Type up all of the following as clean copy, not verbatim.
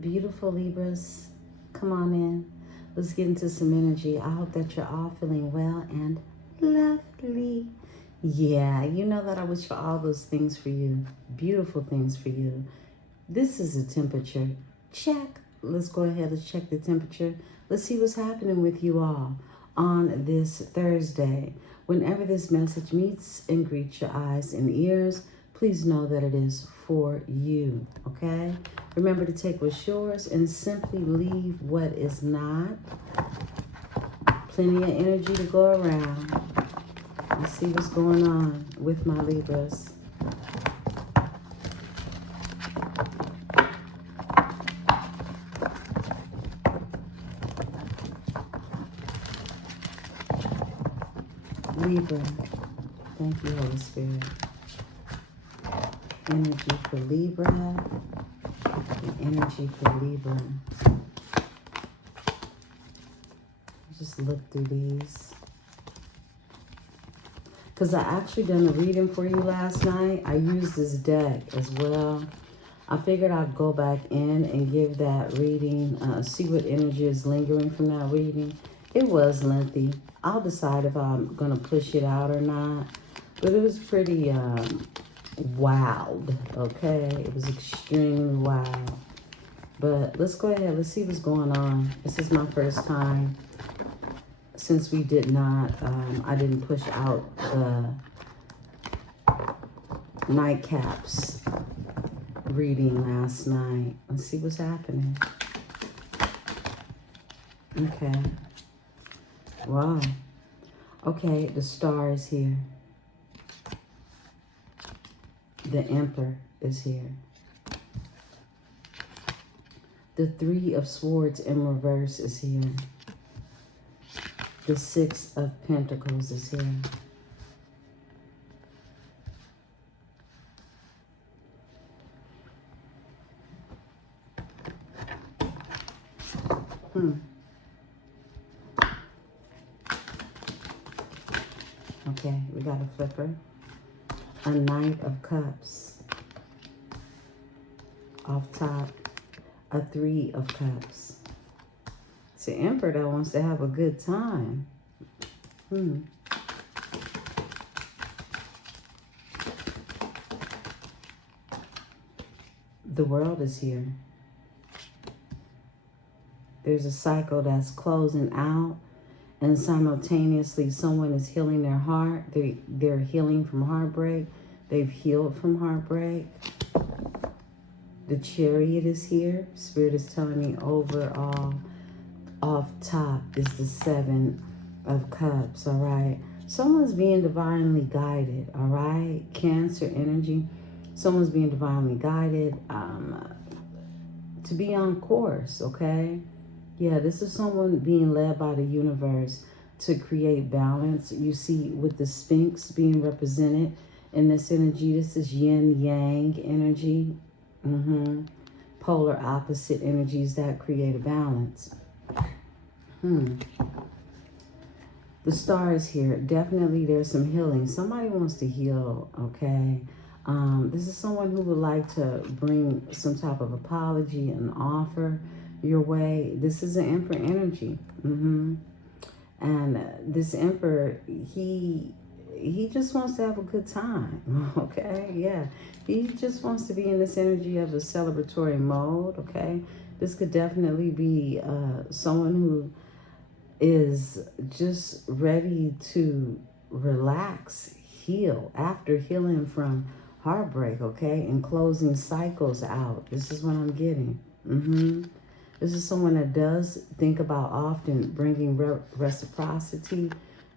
beautiful Libras. Come on in. Let's get into some energy. I hope that you're all feeling well and lovely. Yeah, you know that I wish for all those things for you. Beautiful things for you. This is a temperature check. Let's go ahead and check the temperature. Let's see what's happening with you all on this Thursday. Whenever this message meets and greets your eyes and ears, please know that it is for you, okay? Remember to take what's yours and simply leave what is not. Plenty of energy to go around. Let's see what's going on with my Libras. Libra, thank you, Holy Spirit. Energy for Libra, energy for Libra. Just look through these. Because I actually done a reading for you last night. I used this deck as well. I figured I'd go back in and give that reading, see what energy is lingering from that reading. It was lengthy. I'll decide if I'm going to push it out or not. But it was pretty wild, okay? It was extremely wild. But let's go ahead. Let's see what's going on. This is my first time since we did not, I didn't push out the nightcaps reading last night. Let's see what's happening. Okay. Wow. Okay, the star is here. The Emperor is here. The Three of Swords in reverse is here. The Six of Pentacles is here. Okay, we got a flipper. A Knight of Cups. Off top, a Three of Cups. It's the Emperor that wants to have a good time. The World is here. There's a cycle that's closing out, and simultaneously someone is healing their heart. They're healing from heartbreak. They've healed from heartbreak. The Chariot is here. Spirit is telling me overall, off top is the Seven of Cups, all right? Someone's being divinely guided, all right? Cancer energy. Someone's being divinely guided to be on course, okay? Yeah, this is someone being led by the universe to create balance. You see with the Sphinx being represented in this energy, this is yin-yang energy. Polar opposite energies that create a balance. The Star is here. Definitely there's some healing. Somebody wants to heal, okay? This is someone who would like to bring some type of apology and offer your way. This is an Emperor energy. And this Emperor, he just wants to have a good time, okay? Yeah, he just wants to be in this energy of a celebratory mode, okay? This could definitely be someone who is just ready to relax, heal, after healing from heartbreak, okay? And closing cycles out. This is what I'm getting. This is someone that does think about often bringing reciprocity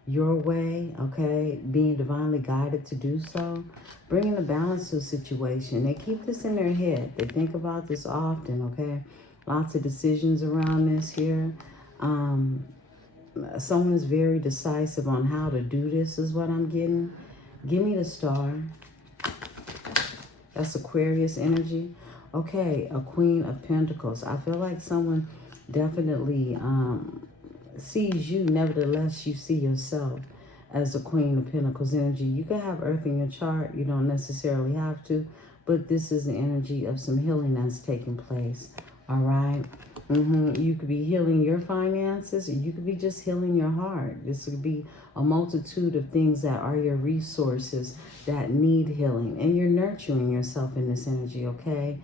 your way, okay? Being divinely guided to do so. Bringing a balance to a situation. They keep this in their head. They think about this often, okay? Lots of decisions around this here. Someone is very decisive on how to do this is what I'm getting. Give me the Star. That's Aquarius energy. Okay, a Queen of Pentacles. I feel like someone definitely sees you. Nevertheless, you see yourself as the Queen of Pentacles energy. You can have Earth in your chart. You don't necessarily have to. But this is the energy of some healing that's taking place All right. You could be healing your finances, or you could be just healing your heart. This could be a multitude of things that are your resources that need healing, and you're nurturing yourself in this energy, okay?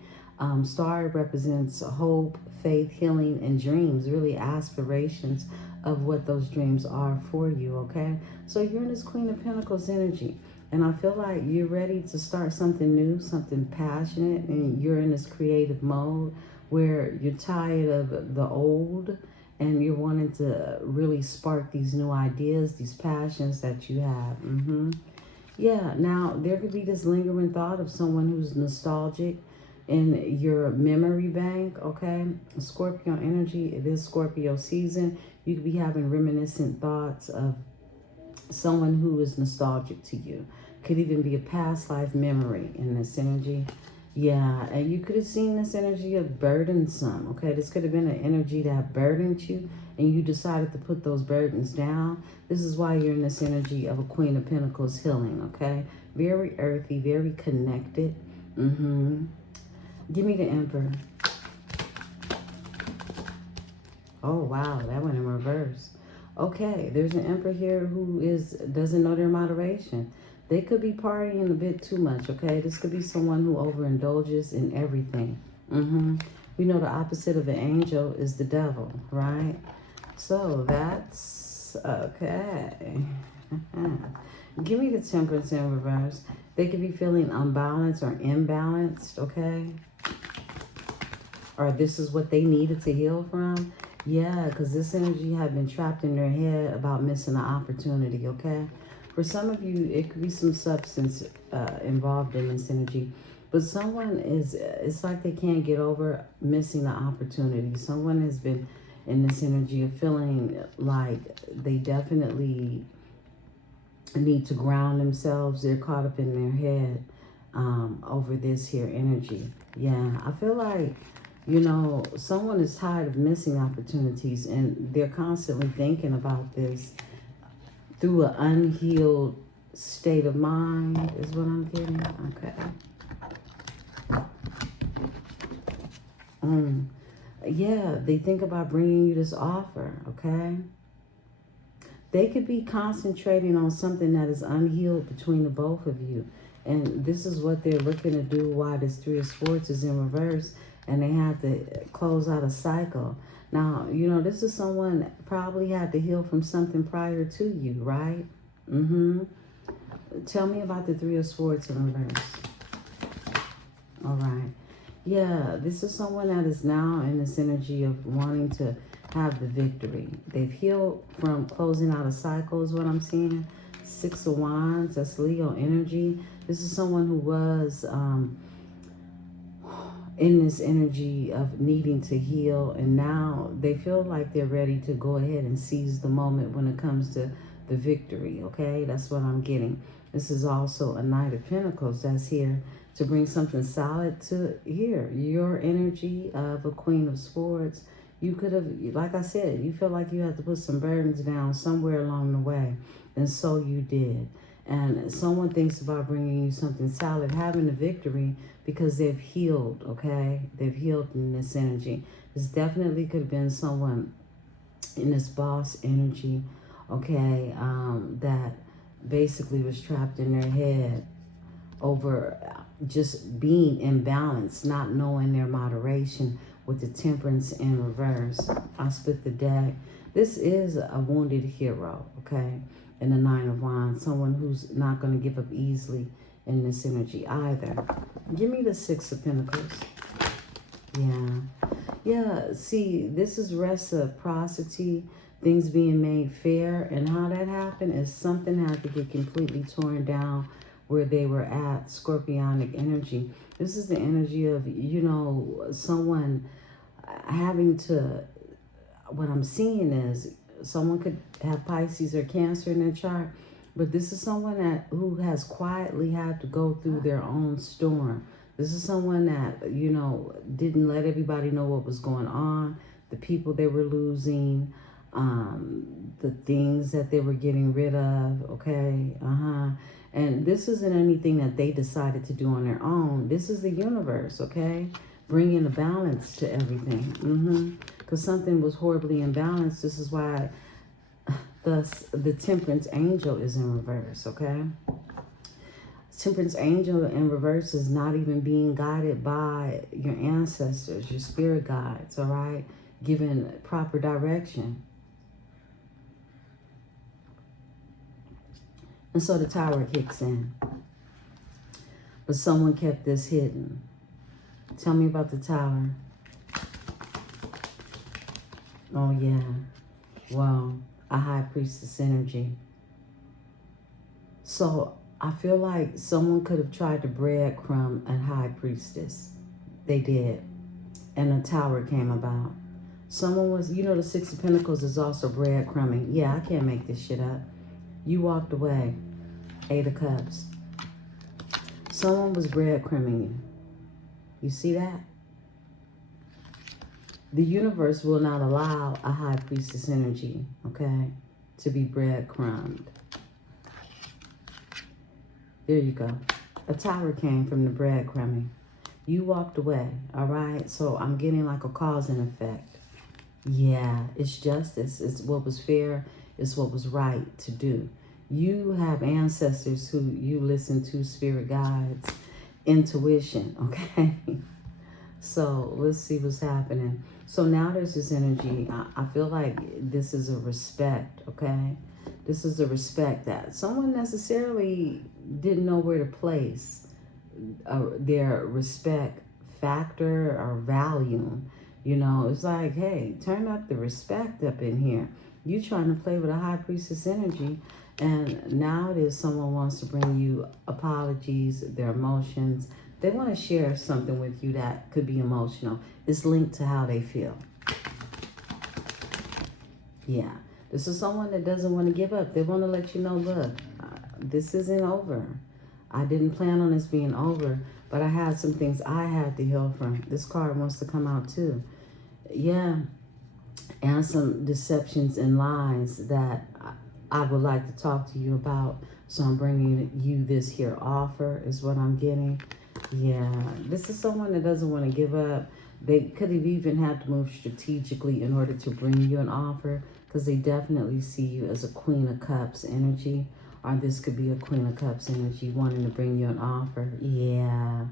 Star represents hope, faith, healing, and dreams, really aspirations of what those dreams are for you, okay? So you're in this Queen of Pentacles energy. And I feel like you're ready to start something new, something passionate, and you're in this creative mode where you're tired of the old and you're wanting to really spark these new ideas, these passions that you have. Yeah, now there could be this lingering thought of someone who's nostalgic in your memory bank, okay? Scorpio energy, it is Scorpio season. You could be having reminiscent thoughts of someone who is nostalgic to you. Could even be a past life memory in this energy. Yeah, and you could have seen this energy of burdensome, okay? This could have been an energy that burdened you and you decided to put those burdens down. This is why you're in this energy of a Queen of Pentacles healing, okay? Very earthy, very connected. Give me the Emperor. Oh, wow, that went in reverse. Okay, there's an Emperor here who doesn't know their moderation. They could be partying a bit too much, okay? This could be someone who overindulges in everything. We know the opposite of an angel is the devil, right? So that's okay. Give me the Temperance in reverse. They could be feeling unbalanced or imbalanced, okay? Or this is what they needed to heal from. Yeah, because this energy had been trapped in their head about missing an opportunity, okay? For some of you, it could be some substance involved in this energy. But someone it's like they can't get over missing the opportunity. Someone has been in this energy of feeling like they definitely need to ground themselves. They're caught up in their head over this here energy. Yeah, I feel like, someone is tired of missing opportunities and they're constantly thinking about this through an unhealed state of mind is what I'm getting. Okay. Yeah, they think about bringing you this offer, okay? They could be concentrating on something that is unhealed between the both of you. And this is what they're looking to do while this Three of Swords is in reverse and they have to close out a cycle. Now, this is someone that probably had to heal from something prior to you, right? Tell me about the Three of Swords in reverse. All right. Yeah, this is someone that is now in this energy of wanting to have the victory. They've healed from closing out a cycle is what I'm seeing. Six of Wands, that's Leo energy. This is someone who was in this energy of needing to heal, and now they feel like they're ready to go ahead and seize the moment when it comes to the victory, okay? That's what I'm getting. This is also a Knight of Pentacles that's here to bring something solid to here. Your energy of a Queen of Swords. You could have, like I said, you feel like you had to put some burdens down somewhere along the way, and so you did. And someone thinks about bringing you something solid, having a victory, because they've healed, okay? They've healed in this energy. This definitely could have been someone in this boss energy, okay, that basically was trapped in their head over just being imbalanced, not knowing their moderation with the Temperance in reverse. I split the deck. This is a wounded hero, okay? And the Nine of Wands, someone who's not going to give up easily in this energy either. Give me the Six of Pentacles. Yeah, see, this is reciprocity, things being made fair, and how that happened is something had to get completely torn down where they were at, scorpionic energy. This is the energy of, someone having to, what I'm seeing is someone could have Pisces or Cancer in their chart, but this is someone who has quietly had to go through their own storm. This is someone that, didn't let everybody know what was going on, the people they were losing, the things that they were getting rid of, okay? And this isn't anything that they decided to do on their own. This is the universe, okay? bringing a balance to everything. Because something was horribly imbalanced. This is why the temperance angel is in reverse, okay? Temperance angel in reverse is not even being guided by your ancestors, your spirit guides, all right? Given proper direction. And so the Tower kicks in. But someone kept this hidden. Tell me about the Tower. Oh, yeah. Wow. A High Priestess energy. So I feel like someone could have tried to breadcrumb a High Priestess. They did. And a Tower came about. Someone was, you know, the Six of Pentacles is also breadcrumbing. Yeah, I can't make this shit up. You walked away. Eight of Cups. Someone was breadcrumbing you. You see that? The universe will not allow a High Priestess energy, okay, to be breadcrumbed. There you go. A Tower came from the breadcrumbing. You walked away, all right? So I'm getting like a cause and effect. Yeah, it's justice. It's what was fair. It's what was right to do. You have ancestors who you listen to, spirit guides, intuition, okay? So let's see what's happening. So now there's this energy. I feel like this is a respect, okay? This is a respect that someone necessarily didn't know where to place their respect factor or value. You know, it's like, hey, turn up the respect up in here. You trying to play with a High Priestess energy, and now it is someone wants to bring you apologies, their emotions. They want to share something with you that could be emotional. It's linked to how they feel. Yeah. This is someone that doesn't want to give up. They want to let you know, look, this isn't over. I didn't plan on this being over, but I had some things I had to heal from. This card wants to come out too. Yeah. And some deceptions and lies that I would like to talk to you about. So I'm bringing you this here offer is what I'm getting. Yeah. This is someone that doesn't want to give up. They could have even had to move strategically in order to bring you an offer, because they definitely see you as a Queen of Cups energy. Or this could be a Queen of Cups energy wanting to bring you an offer. Yeah.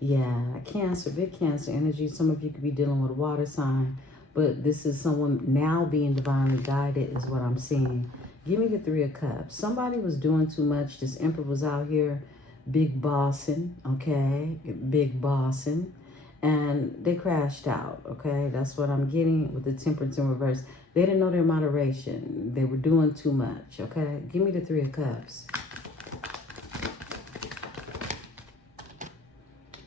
Yeah. Cancer, big Cancer energy. Some of you could be dealing with a water sign. But this is someone now being divinely guided is what I'm seeing. Give me the Three of Cups. Somebody was doing too much. This Emperor was out here big bossing, okay? Big bossing. And they crashed out, okay? That's what I'm getting with the Temperance in reverse. They didn't know their moderation. They were doing too much, okay? Give me the Three of Cups.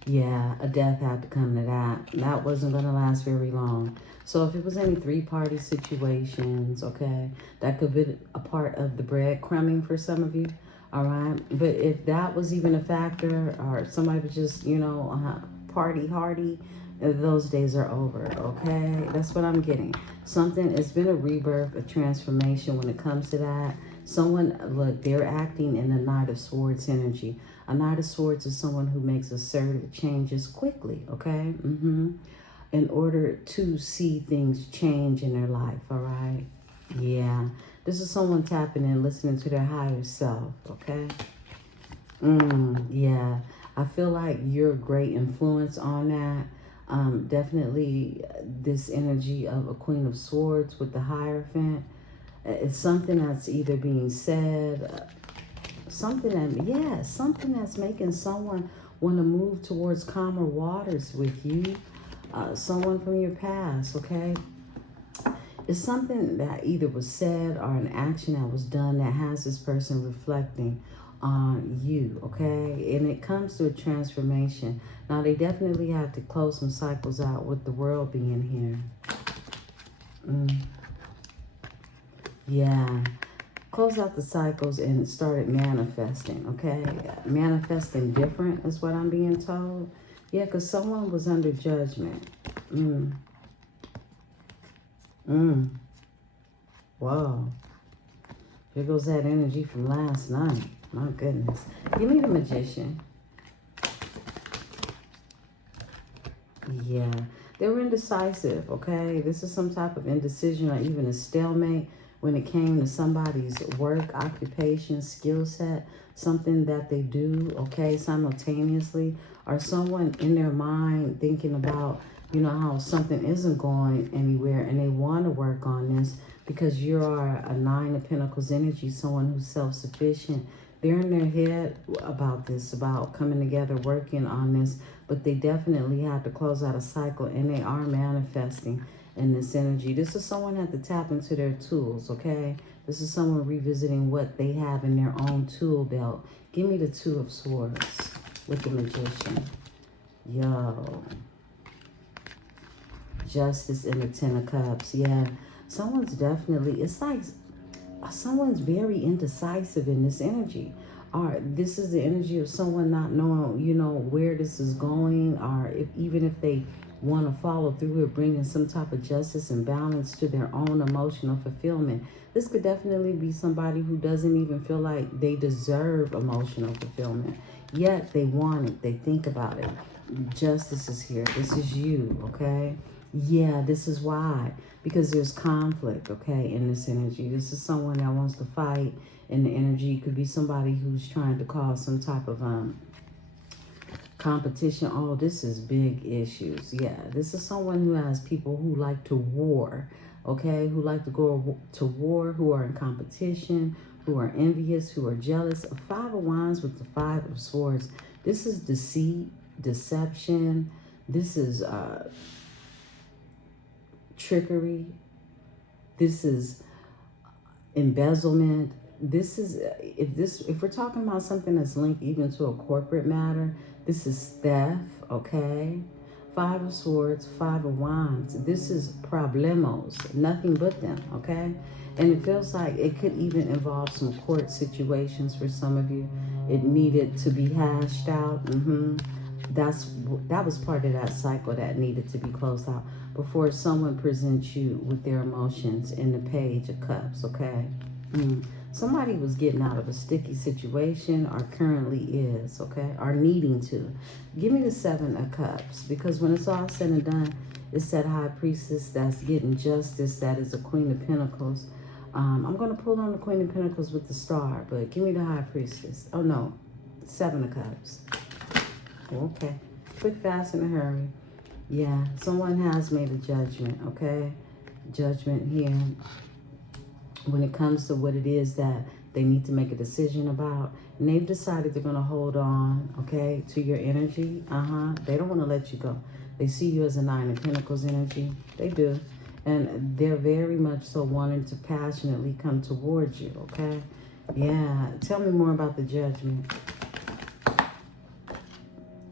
Yeah, a death had to come to that. That wasn't going to last very long. So if it was any three-party situations, okay, that could be a part of the breadcrumbing for some of you, all right? But if that was even a factor, or somebody was just, you know, party hardy, those days are over, okay? That's what I'm getting. It's been a rebirth, a transformation when it comes to that. Someone, look, they're acting in a Knight of Swords energy. A Knight of Swords is someone who makes assertive changes quickly, okay? In order to see things change in their life, all right? Yeah. This is someone tapping in, listening to their higher self, okay? Yeah. I feel like you're a great influence on that. Definitely this energy of a Queen of Swords with the Hierophant. It's something that's either being said, something that's making someone want to move towards calmer waters with you. Someone from your past, okay? It's something that either was said or an action that was done that has this person reflecting on you, okay? And it comes to a transformation. Now, they definitely have to close some cycles out with the world being here. Yeah. Close out the cycles and started manifesting, okay? Manifesting different is what I'm being told. Yeah, because someone was under judgment. Whoa. Here goes that energy from last night. My goodness. Give me the Magician. Yeah, they were indecisive, okay? This is some type of indecision or even a stalemate when it came to somebody's work, occupation, skill set, something that they do, okay, simultaneously, or someone in their mind thinking about, how something isn't going anywhere and they want to work on this because you are a Nine of Pentacles energy, someone who's self-sufficient. They're in their head about this, about coming together, working on this, but they definitely have to close out a cycle, and they are manifesting in this energy. This is someone had to tap into their tools, okay? This is someone revisiting what they have in their own tool belt. Give me the Two of Swords with the Magician. Yo. Justice in the Ten of Cups. Yeah. Someone's definitely, it's like someone's very indecisive in this energy. Or this is the energy of someone not knowing, where this is going, or even if they want to follow through with bringing some type of justice and balance to their own emotional fulfillment. This could definitely be somebody who doesn't even feel like they deserve emotional fulfillment, yet they want it, they think about it. Justice is here. This is you, okay? Yeah, this is why. Because there's conflict, okay, in this energy. This is someone that wants to fight in the energy. It could be somebody who's trying to cause some type of competition. Oh, this is big issues. Yeah, this is someone who has people who like to war, okay, who like to go to war, who are in competition, who are envious, who are jealous. Five of Wands with the Five of Swords. This is deceit, deception. This is trickery. This is embezzlement. This is if we're talking about something that's linked even to a corporate matter, this is theft, okay? Five of Swords, Five of Wands. This is problemos, nothing but them, okay? And it feels like it could even involve some court situations for some of you. It needed to be hashed out. That was part of that cycle that needed to be closed out before someone presents you with their emotions in the Page of Cups, okay? Somebody was getting out of a sticky situation or currently is, okay? Or needing to. Give me the Seven of Cups, because when it's all said and done, it's that High Priestess that's getting justice, that is a Queen of Pentacles. I'm going to pull on the Queen of Pentacles with the Star, but give me the High Priestess. Oh, no. Seven of Cups. Okay. Quick, fast, in a hurry. Yeah, someone has made a judgment, okay? Judgment here when it comes to what it is that they need to make a decision about. And they've decided they're going to hold on, okay, to your energy. They don't want to let you go. They see you as a Nine of Pentacles energy. They do. And they're very much so wanting to passionately come towards you, okay? Yeah. Tell me more about the Judgment.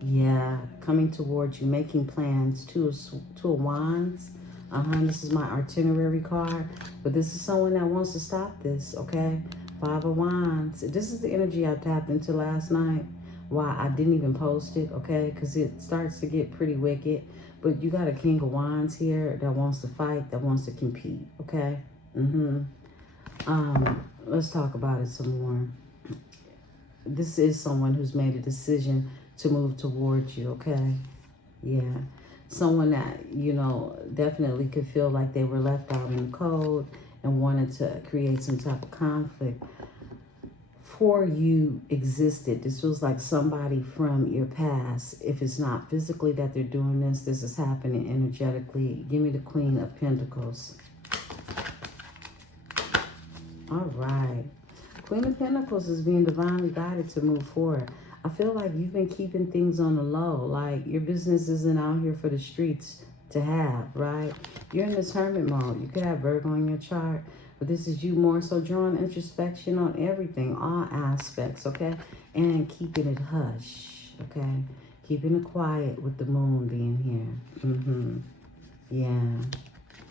Yeah, coming towards you, making plans. Two of Wands. This is my itinerary card. But this is someone that wants to stop this, okay? Five of Wands. This is the energy I tapped into last night. Why I didn't even post it, okay? Because it starts to get pretty wicked. But you got a King of Wands here that wants to fight, that wants to compete, okay? Let's talk about it some more. This is someone who's made a decision to move towards you, okay? Yeah. Someone that, definitely could feel like they were left out in the cold and wanted to create some type of conflict. For you existed. This was like somebody from your past. If it's not physically that they're doing this, this is happening energetically. Give me the Queen of Pentacles. All right. Queen of Pentacles is being divinely guided to move forward. I feel like you've been keeping things on the low. Like your business isn't out here for the streets to have, right? You're in this hermit mode. You could have Virgo in your chart, but this is you more so drawing introspection on everything, all aspects, okay? And keeping it hush, okay? Keeping it quiet with the moon being here. Yeah,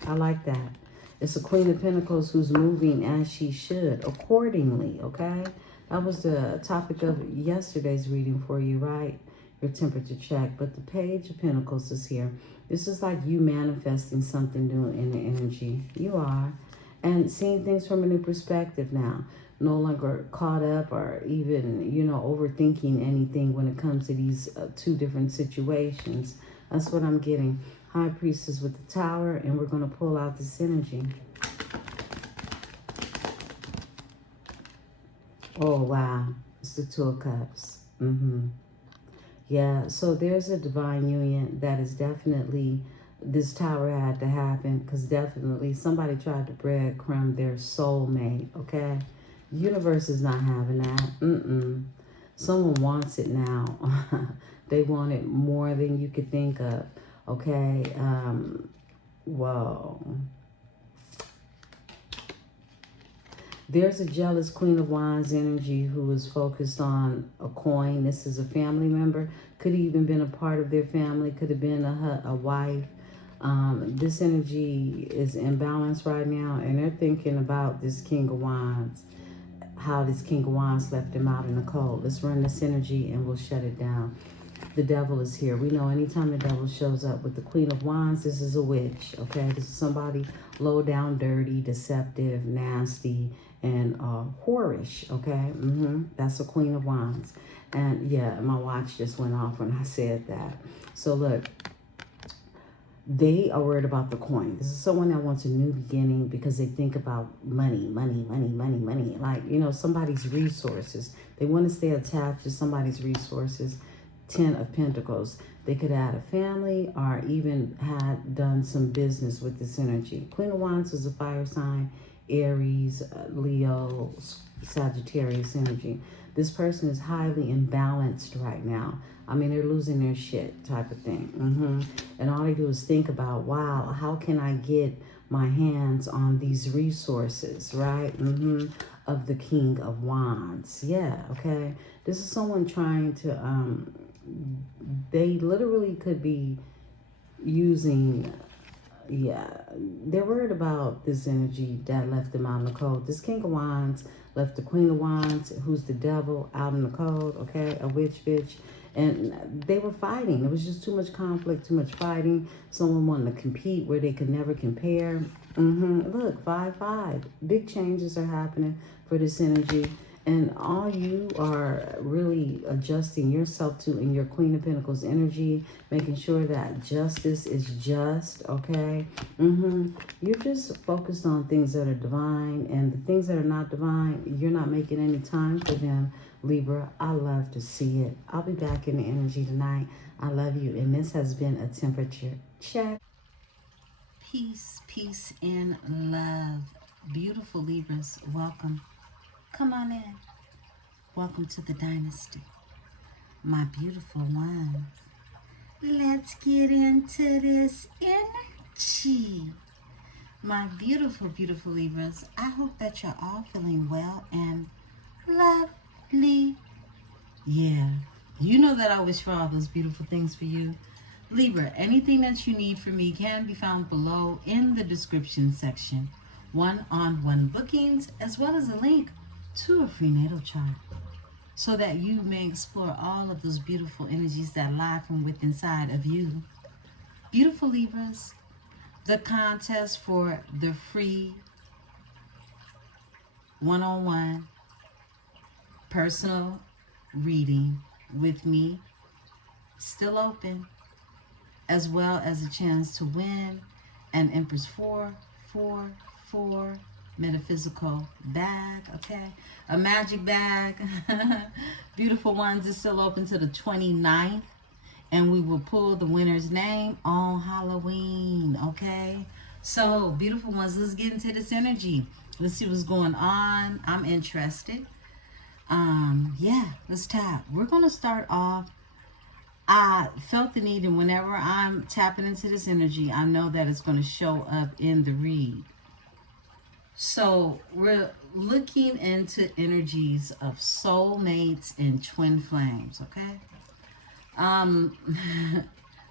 I like that. It's a Queen of Pentacles who's moving as she should, accordingly, okay? That was the topic of yesterday's reading for you, right? Your temperature check. But the Page of Pentacles is here. This is like you manifesting something new in the energy. You are. And seeing things from a new perspective now. No longer caught up or even, overthinking anything when it comes to these two different situations. That's what I'm getting. High Priestess with the Tower, and we're going to pull out this energy. Oh, wow. It's the Two of Cups. Yeah, so there's a divine union that is definitely, this tower had to happen because definitely somebody tried to breadcrumb their soulmate, okay? Universe is not having that. Someone wants it now. They want it more than you could think of, okay? Whoa. There's a jealous Queen of Wands energy who is focused on a coin. This is a family member. Could have even been a part of their family. Could have been a wife. This energy is imbalanced right now, and they're thinking about this King of Wands, how this King of Wands left them out in the cold. Let's run this energy and we'll shut it down. The devil is here. We know anytime the devil shows up with the Queen of Wands, this is a witch, okay? This is somebody low down, dirty, deceptive, nasty, and whorish, okay? That's a Queen of Wands. And yeah, my watch just went off when I said that. So look, they are worried about the coin. This is someone that wants a new beginning because they think about money. Like, you know, somebody's resources. They want to stay attached to somebody's resources. 10 of Pentacles. They could have had a family or even had done some business with this energy. Queen of Wands is a fire sign. Aries, Leo, Sagittarius energy. This person is highly imbalanced right now. I mean, they're losing their shit type of thing. And all they do is think about, wow, how can I get my hands on these resources, right? Of the King of Wands. Yeah, okay. This is someone trying to, they literally could be using, yeah, they're worried about this energy that left them out in the cold. This King of Wands left the Queen of Wands, who's the devil, out in the cold, okay? A witch bitch. And they were fighting. It was just too much conflict, too much fighting. Someone wanted to compete where they could never compare. Look, 5-5. Big changes are happening for this energy. And all you are really adjusting yourself to in your Queen of Pentacles energy, making sure that justice is just, okay? You're just focused on things that are divine, and the things that are not divine, you're not making any time for them, Libra. I love to see it. I'll be back in the energy tonight. I love you, and this has been a temperature check. Peace, peace, and love. Beautiful Libras, welcome. Come on in. Welcome to the dynasty, my beautiful ones. Let's get into this energy. My beautiful, beautiful Libras, I hope that you're all feeling well and lovely. Yeah, you know that I wish for all those beautiful things for you. Libra, anything that you need from me can be found below in the description section. One-on-one bookings, as well as a link to a free natal chart, so that you may explore all of those beautiful energies that lie from within inside of you. Beautiful Libras, the contest for the free one-on-one personal reading with me still open, as well as a chance to win an Empress 444 metaphysical bag, okay? A magic bag. Beautiful ones, is still open to the 29th, and we will pull the winner's name on Halloween, okay? So, beautiful ones, let's get into this energy. Let's see what's going on. I'm interested. Yeah, let's tap. We're going to start off. I felt the need, and whenever I'm tapping into this energy, I know that it's going to show up in the read. So we're looking into energies of soulmates and twin flames, okay?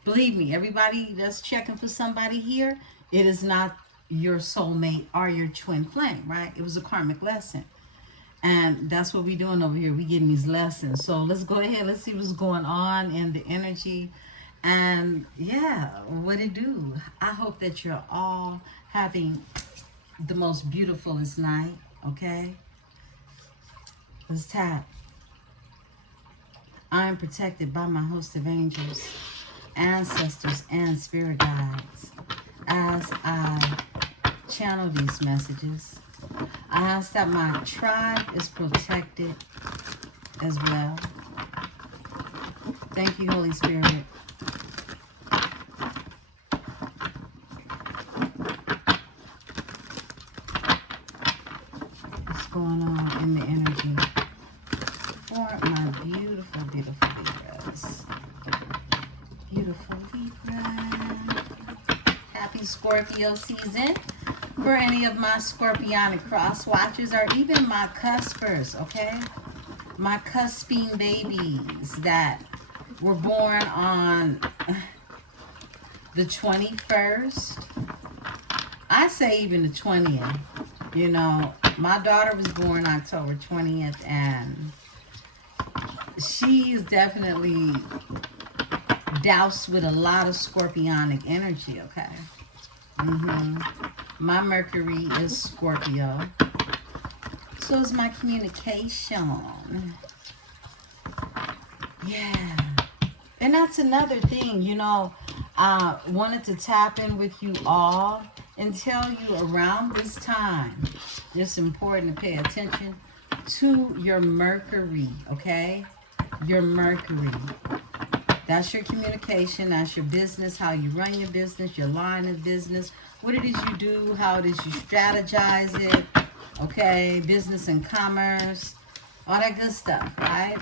Believe me, everybody that's checking for somebody here, it is not your soulmate or your twin flame, right? It was a karmic lesson. And that's what we're doing over here. We're getting these lessons. So let's go ahead. Let's see what's going on in the energy. And yeah, what it do? I hope that you're all having the most beautifulest night, okay? Let's tap. I am protected by my host of angels. ancestors and spirit guides as I channel these messages. I ask that my tribe is protected as well. Thank you, Holy Spirit. What's going on in the energy for my beautiful, beautiful Libras? Beautiful Libra. Happy Scorpio season for any of my Scorpionic cross watchers or even my cuspers, okay? My cusping babies that were born on the 21st. I say even the 20th. You know, my daughter was born October 20th, and she is definitely doused with a lot of Scorpionic energy, okay? My Mercury is Scorpio. So is my communication. Yeah. And that's another thing, you know, I wanted to tap in with you all and tell you around this time, it's important to pay attention to your Mercury, okay? Your Mercury. That's your communication, that's your business, how you run your business, your line of business, what it is you do, how it is you strategize it, okay? Business and commerce, all that good stuff, right?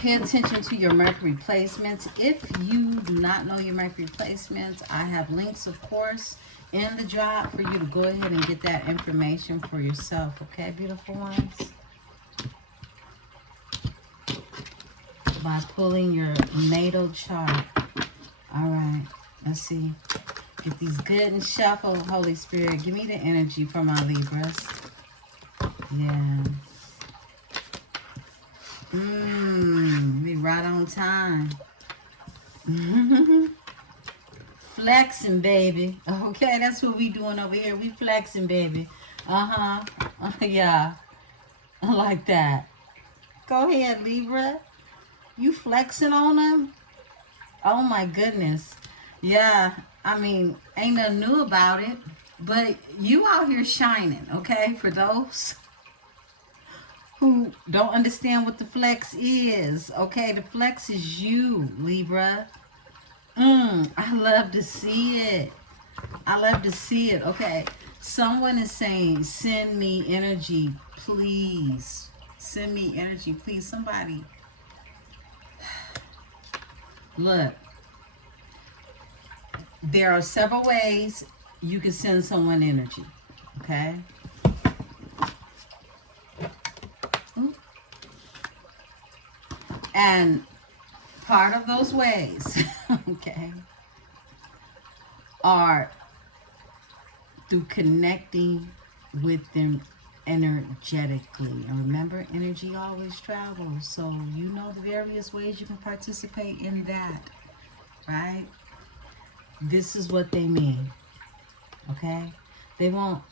Pay attention to your Mercury placements. If you do not know your Mercury placements, I have links, of course, in the drop for you to go ahead and get that information for yourself, okay, beautiful ones? By pulling your natal chart. All right, let's see. Get these good and shuffled, Holy Spirit. Give me the energy for my Libras. Yeah. Be right on time. Flexing, baby. Okay, that's what we doing over here. We flexing, baby. Yeah. I like that. Go ahead, Libra. You flexing on them? Oh my goodness. Yeah, I mean, ain't nothing new about it. But you out here shining, okay? For those who don't understand what the flex is, okay? The flex is you, Libra. I love to see it. I love to see it. Okay, someone is saying, send me energy, please. Send me energy, please. Somebody. Look, there are several ways you can send someone energy, okay? And part of those ways, okay, are through connecting with them energetically. And remember, energy always travels. So you know the various ways you can participate in that, right? This is what they mean, okay? They want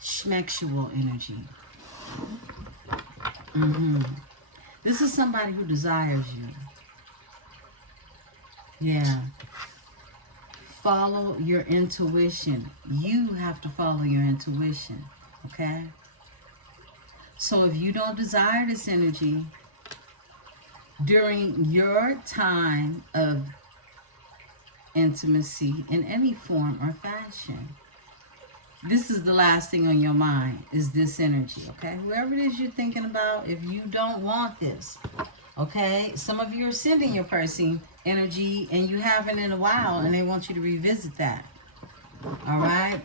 schmexual energy. This is somebody who desires you. Yeah. Follow your intuition. You have to follow your intuition, okay? So if you don't desire this energy during your time of intimacy in any form or fashion, this is the last thing on your mind, is this energy, okay? Whoever it is you're thinking about, if you don't want this, okay? Some of you are sending your person energy and you haven't in a while and they want you to revisit that, all right?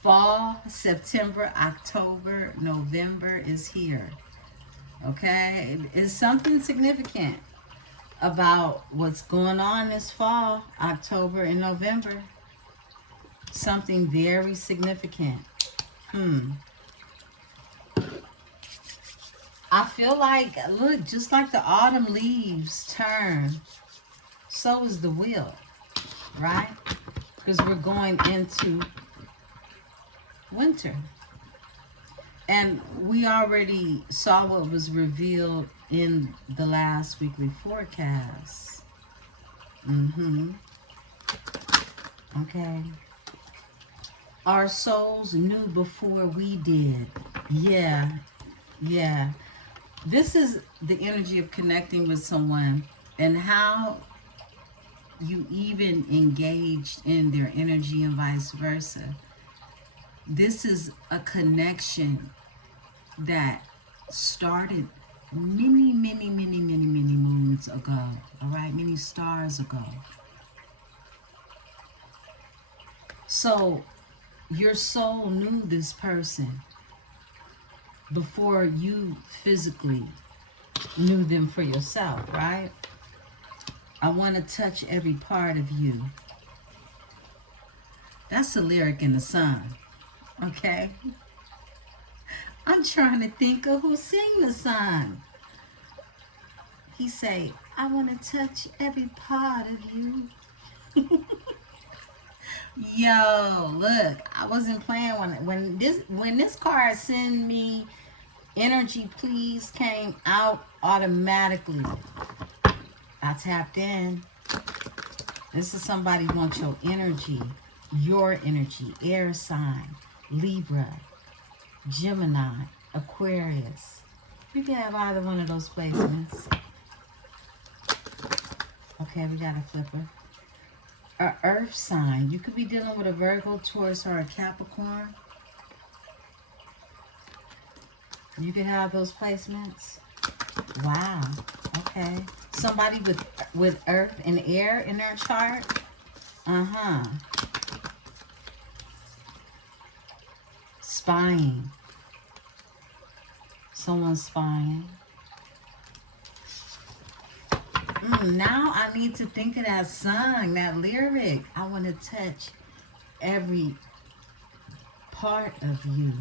Fall, September, October, November is here, okay? It's something significant about what's going on this fall, October and November. Something very significant. I feel like, look, just like the autumn leaves turn, so is the wheel, right? Because we're going into winter. And we already saw what was revealed in the last weekly forecast. Okay. Our souls knew before we did. Yeah. Yeah. This is the energy of connecting with someone and how you even engaged in their energy and vice versa. This is a connection that started many moons ago. All right, many stars ago. So your soul knew this person before you physically knew them for yourself, right? I want to touch every part of you. That's a lyric in the song, okay? I'm trying to think of who sang the song. He say, I want to touch every part of you. Yo, look, I wasn't playing when this card send me energy please came out automatically. I tapped in. This is somebody who wants your energy, air sign, Libra, Gemini, Aquarius. You can have either one of those placements. Okay, we got a flipper. A earth sign. You could be dealing with a Virgo, Taurus, or a Capricorn. You could have those placements. Wow. Okay. Somebody with earth and air in their chart. Spying. Someone's spying. Now I need to think of that song, that lyric. I want to touch every part of you.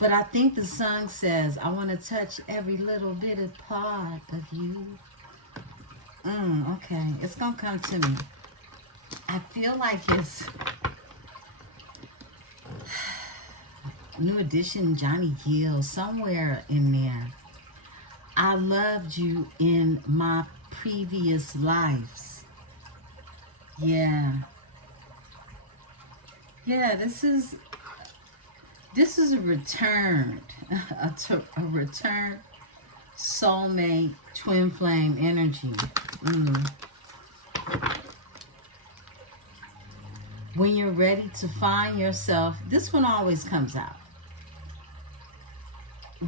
But I think the song says, I want to touch every little bit of part of you. Okay. It's going to come to me. I feel like it's New Edition, Johnny Gill, somewhere in there. I loved you in my previous lives. Yeah. Yeah, this is a return, a return soulmate twin flame energy. When you're ready to find yourself, this one always comes out.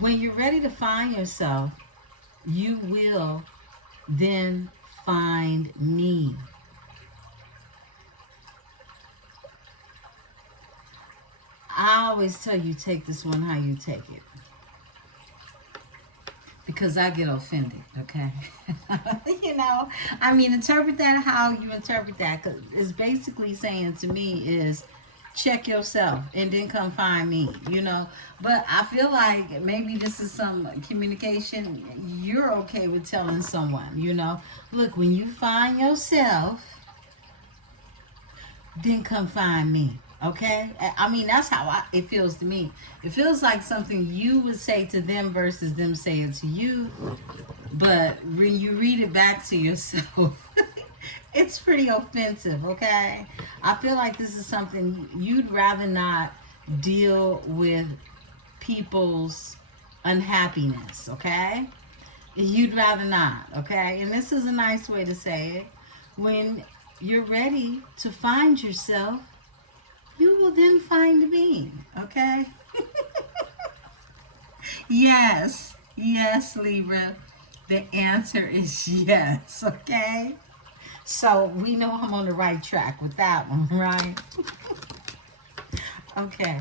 When you're ready to find yourself, you will then find me. I always tell you, take this one how you take it. Because I get offended, okay? You know, I mean, interpret that how you interpret that. Because it's basically saying to me is, check yourself and then come find me, you know. But I feel like maybe this is some communication you're okay with telling someone, you know. Look, when you find yourself, then come find me. Okay? I mean, that's how it feels to me. It feels like something you would say to them versus them say it to you. But when you read it back to yourself, it's pretty offensive, okay? I feel like this is something you'd rather not deal with people's unhappiness, okay? You'd rather not, okay? And this is a nice way to say it. When you're ready to find yourself, you will then find me, okay? Yes, Libra. The answer is yes, okay? So we know I'm on the right track with that one, right? Okay.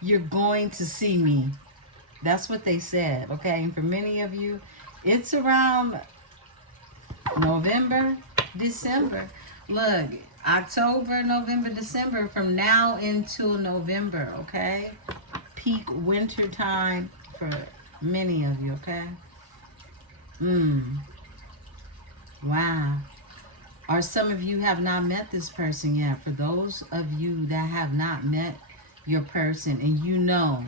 You're going to see me. That's what they said, okay? And for many of you, it's around November, December. Look, October, November, December, from now until November, okay? Peak winter time for many of you, okay? Wow. Or some of you have not met this person yet. For those of you that have not met your person and you know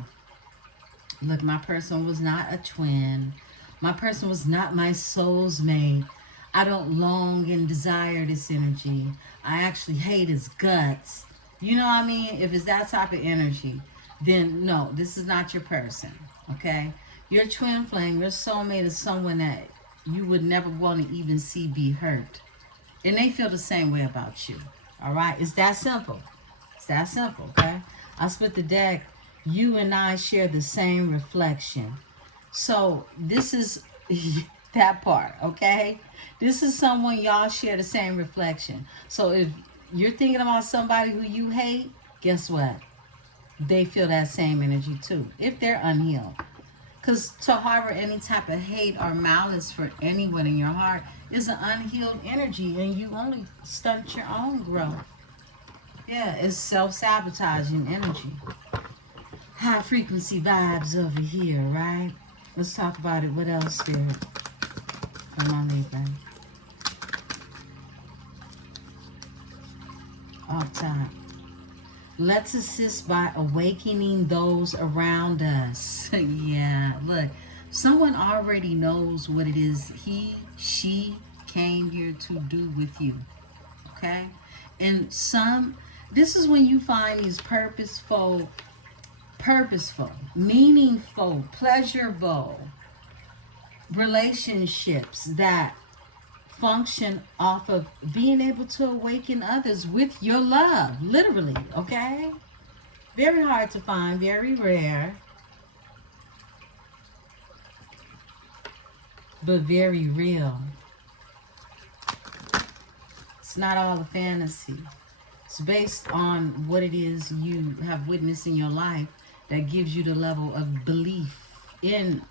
Look, my person was not a twin. My person was not my soul's mate. I don't long and desire this energy. I actually hate his guts. You know what I mean? If it's that type of energy, then no, this is not your person. Okay? Your twin flame, your soulmate is someone that you would never want to even see be hurt. And they feel the same way about you. All right? It's that simple. It's that simple, okay? I split the deck. You and I share the same reflection. So this is that part, okay? This is someone y'all share the same reflection. So if you're thinking about somebody who you hate, guess what? They feel that same energy too, if they're unhealed. Because to harbor any type of hate or malice for anyone in your heart is an unhealed energy, and you only stunt your own growth. Yeah, it's self-sabotaging energy. High frequency vibes over here, right? Let's talk about it. What else, Spirit? Come on, Libra. Off top. Let's assist by awakening those around us. Yeah, look. Someone already knows what it is she came here to do with you. Okay? And this is when you find these purposeful, meaningful, pleasurable relationships that function off of being able to awaken others with your love, literally, okay? Very hard to find, very rare, but very real. It's not all a fantasy. It's based on what it is you have witnessed in your life that gives you the level of belief in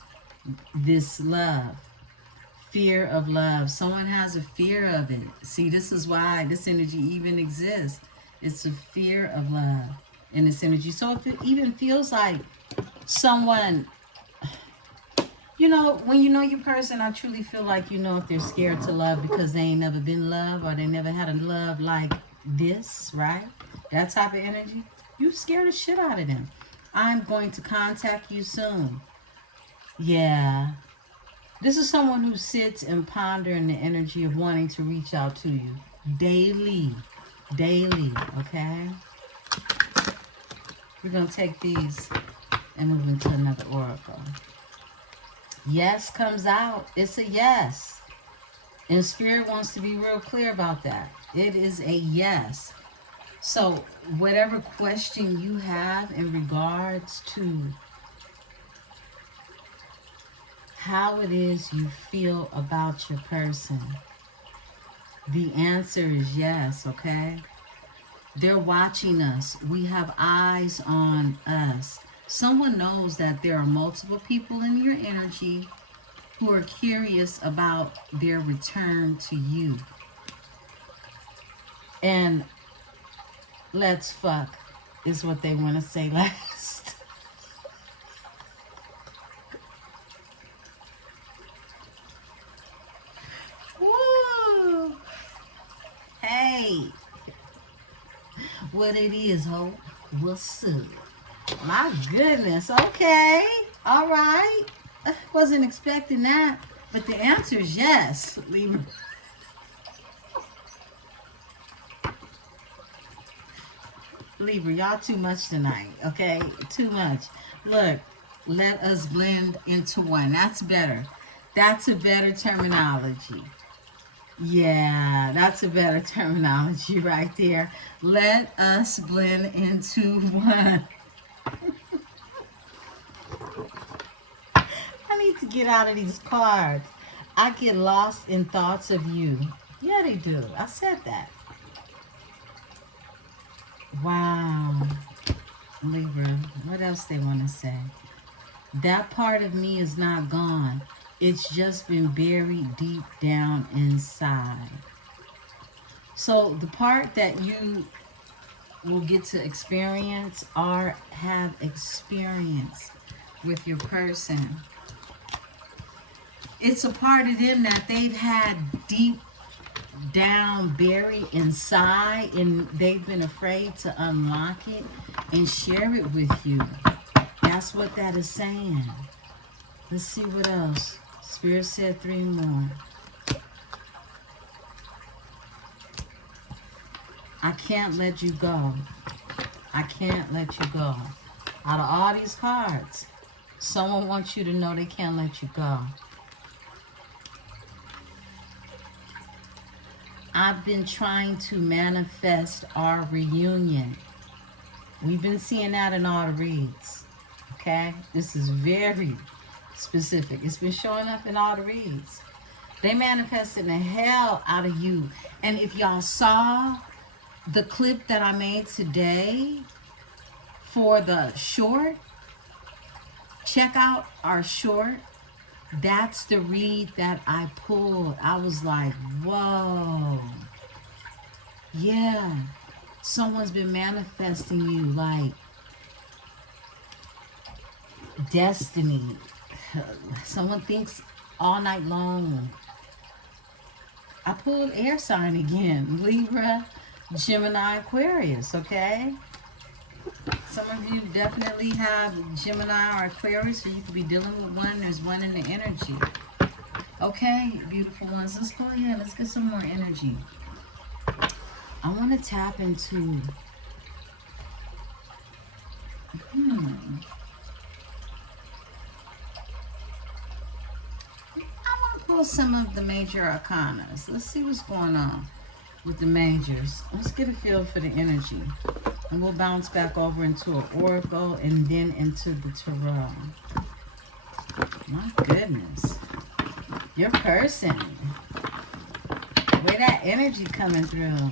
this love. Fear of love. Someone has a fear of it. See, this is why this energy even exists. It's a fear of love in this energy. So if it even feels like someone, you know, when you know your person, I truly feel like you know if they're scared to love because they ain't never been loved or they never had a love like this, right? That type of energy. You scare the shit out of them. I'm going to contact you soon. Yeah. This is someone who sits and ponders in the energy of wanting to reach out to you daily, okay? We're going to take these and move into another oracle. Yes comes out. It's a yes. And Spirit wants to be real clear about that. It is a yes. So whatever question you have in regards to how it is you feel about your person, the answer is yes, okay? They're watching us. We have eyes on us. Someone knows that there are multiple people in your energy who are curious about their return to you. And let's fuck is what they want to say last. Woo! Hey, what it is, ho? What's up? My goodness. Okay. All right. Wasn't expecting that. But the answer is yes, Libra. Libra, y'all too much tonight. Okay? Too much. Look, let us blend into one. That's better. That's a better terminology. Yeah, that's a better terminology right there. Let us blend into one. I need to get out of these cards. I get lost in thoughts of you. Yeah, they do. I said that. Wow. Libra, what else they want to say? That part of me is not gone. It's just been buried deep down inside. So the part that you will get to experience or have experience with your person, it's a part of them that they've had deep down buried inside, and they've been afraid to unlock it and share it with you. That's what that is saying. Let's see what else. Spirit said 3 more. I can't let you go. I can't let you go. Out of all these cards, someone wants you to know they can't let you go. I've been trying to manifest our reunion. We've been seeing that in all the reads. Okay? This is very specific. It's been showing up in all the reads. They manifested the hell out of you. And if y'all saw the clip that I made today for the short, check out our short. That's the read that I pulled. I was like, whoa. Yeah. Someone's been manifesting you like destiny. Someone thinks all night long. I pulled air sign again. Libra, Gemini, Aquarius, okay? Some of you definitely have Gemini or Aquarius, so you could be dealing with one. There's one in the energy. Okay, beautiful ones. Let's go ahead. Let's get some more energy. I want to tap into... I want to pull some of the major arcanas. Let's see what's going on with the majors. Let's get a feel for the energy. And we'll bounce back over into an oracle and then into the tarot. My goodness. Your person. Where that energy coming through.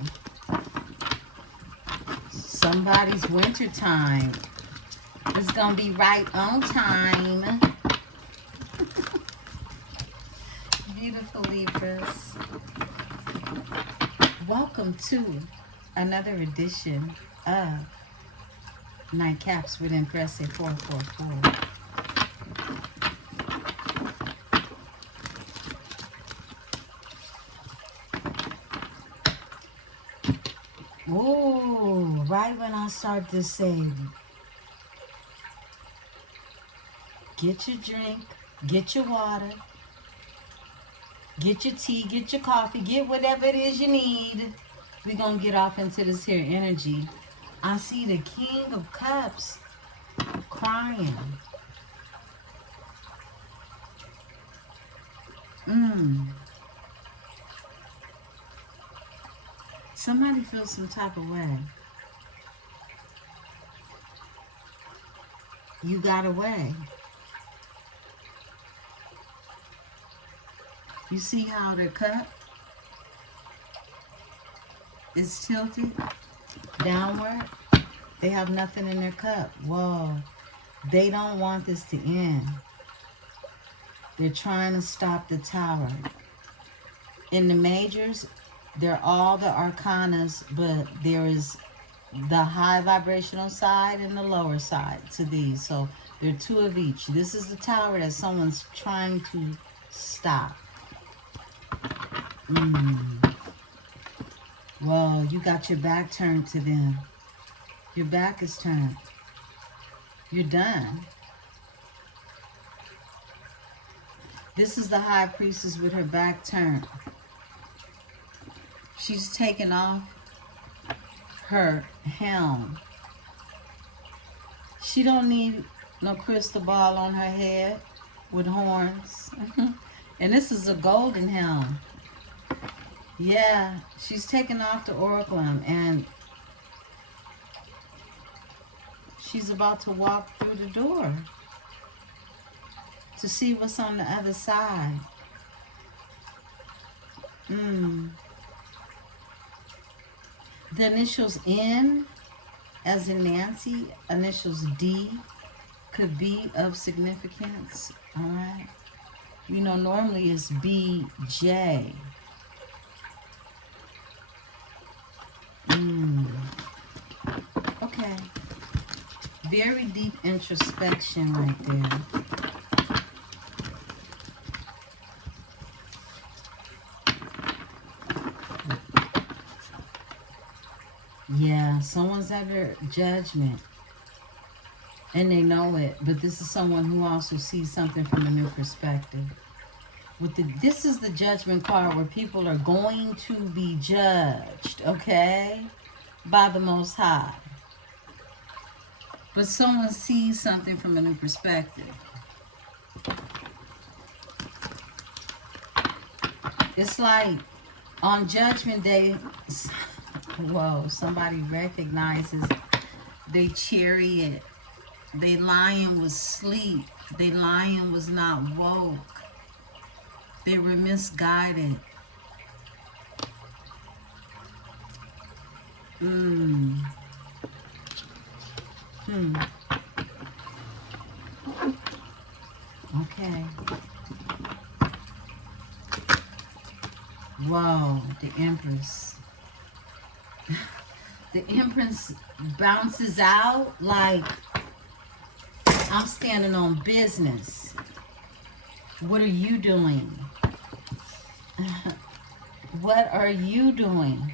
Somebody's winter time. It's going to be right on time. Beautiful Libras. Welcome to another edition of Nightcaps with Emperesse 444. Oh, right when I start to say, get your drink, get your water, get your tea, get your coffee, get whatever it is you need. We're going to get off into this here energy. I see the King of Cups crying. Somebody feels some type of way. You got away. You see how their cup is tilted downward? They have nothing in their cup. Whoa. They don't want this to end. They're trying to stop the tower. In the majors, they're all the arcanas, but there is the high vibrational side and the lower side to these. So there are 2 of each. This is the tower that someone's trying to stop. Well, you got your back turned to them. Your back is turned. You're done. This is the High Priestess with her back turned. She's taken off her helm. She don't need no crystal ball on her head with horns. And this is a golden helm. Yeah, she's taken off the oracleum and she's about to walk through the door to see what's on the other side. The initials N, as in Nancy, initials D, could be of significance. All right. You know, normally it's BJ. Okay. Very deep introspection right there. Yeah, someone's under judgment. And they know it. But this is someone who also sees something from a new perspective. This is the judgment card where people are going to be judged, okay, by the Most High. But someone sees something from a new perspective. It's like on Judgment Day, whoa, somebody recognizes they chariot, they lion was asleep, they lion was not woke. They were misguided. Okay. Whoa, the Empress. The Empress bounces out like, I'm standing on business. What are you doing? What are you doing?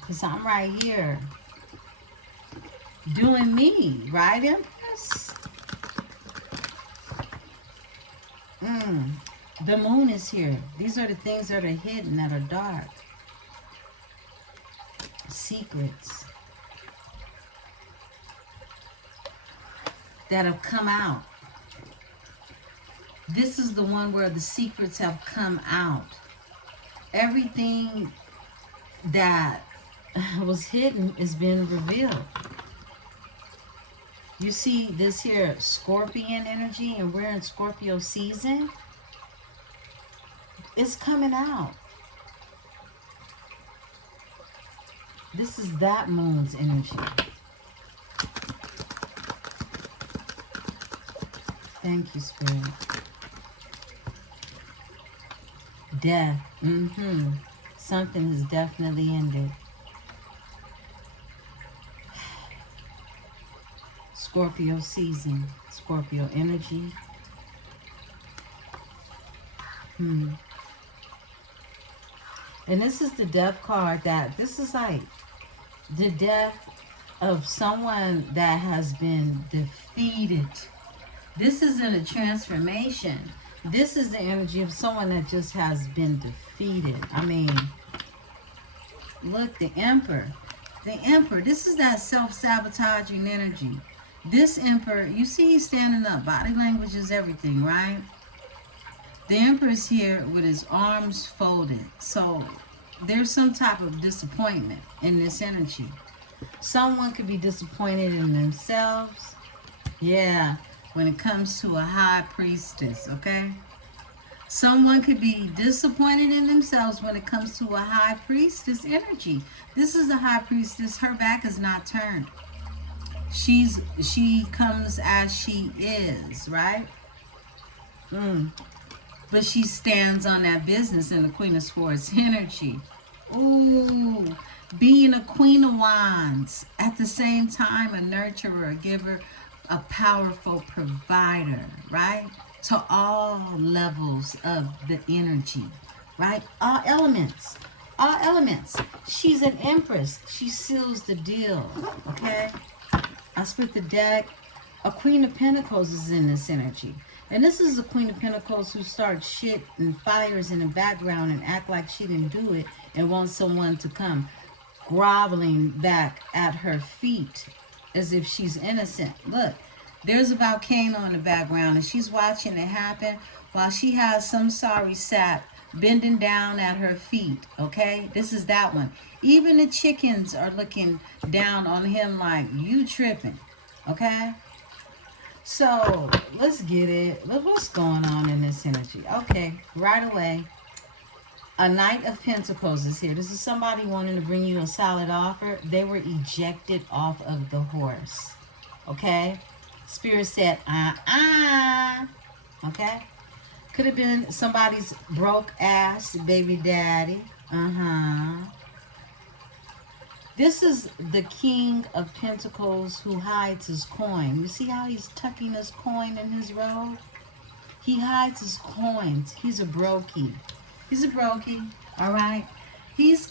Because I'm right here. Doing me, right, Empress? The moon is here. These are the things that are hidden, that are dark. Secrets that have come out. This is the one where the secrets have come out. Everything that was hidden is being revealed. You see this here Scorpion energy, and we're in Scorpio season. It's coming out. This is that moon's energy. Thank you, Spirit. Death. Something has definitely ended. Scorpio season. Scorpio energy. And this is the death card that, this is like the death of someone that has been defeated. This isn't a transformation. This is the energy of someone that just has been defeated. I mean, look, the Emperor. The Emperor, this is that self-sabotaging energy. This Emperor, you see he's standing up. Body language is everything, right? The Emperor is here with his arms folded. So there's some type of disappointment in this energy. Someone could be disappointed in themselves. Yeah, when it comes to a high priestess, okay? Someone could be disappointed in themselves when it comes to a high priestess energy. This is the high priestess. Her back is not turned. She comes as she is, right? But she stands on that business in the Queen of Swords energy. Ooh, being a Queen of Wands. At the same time, a nurturer, a giver, a powerful provider, right? To all levels of the energy, right? All elements. All elements. She's an Empress. She seals the deal, okay? I split the deck. A Queen of Pentacles is in this energy. And this is the Queen of Pentacles who starts shit and fires in the background and act like she didn't do it and wants someone to come groveling back at her feet as if she's innocent. Look, there's a volcano in the background and she's watching it happen while she has some sorry sap bending down at her feet, okay? This is that one. Even the chickens are looking down on him like, you tripping, okay? So, let's get it. Look what's going on in this energy. Okay, right away. A Knight of Pentacles is here. This is somebody wanting to bring you a solid offer. They were ejected off of the horse, okay? Spirit said, okay? Could have been somebody's broke ass baby daddy. This is the King of Pentacles who hides his coin. You see how he's tucking his coin in his robe? He hides his coins. He's a brokey. He's a brokey, all right? He's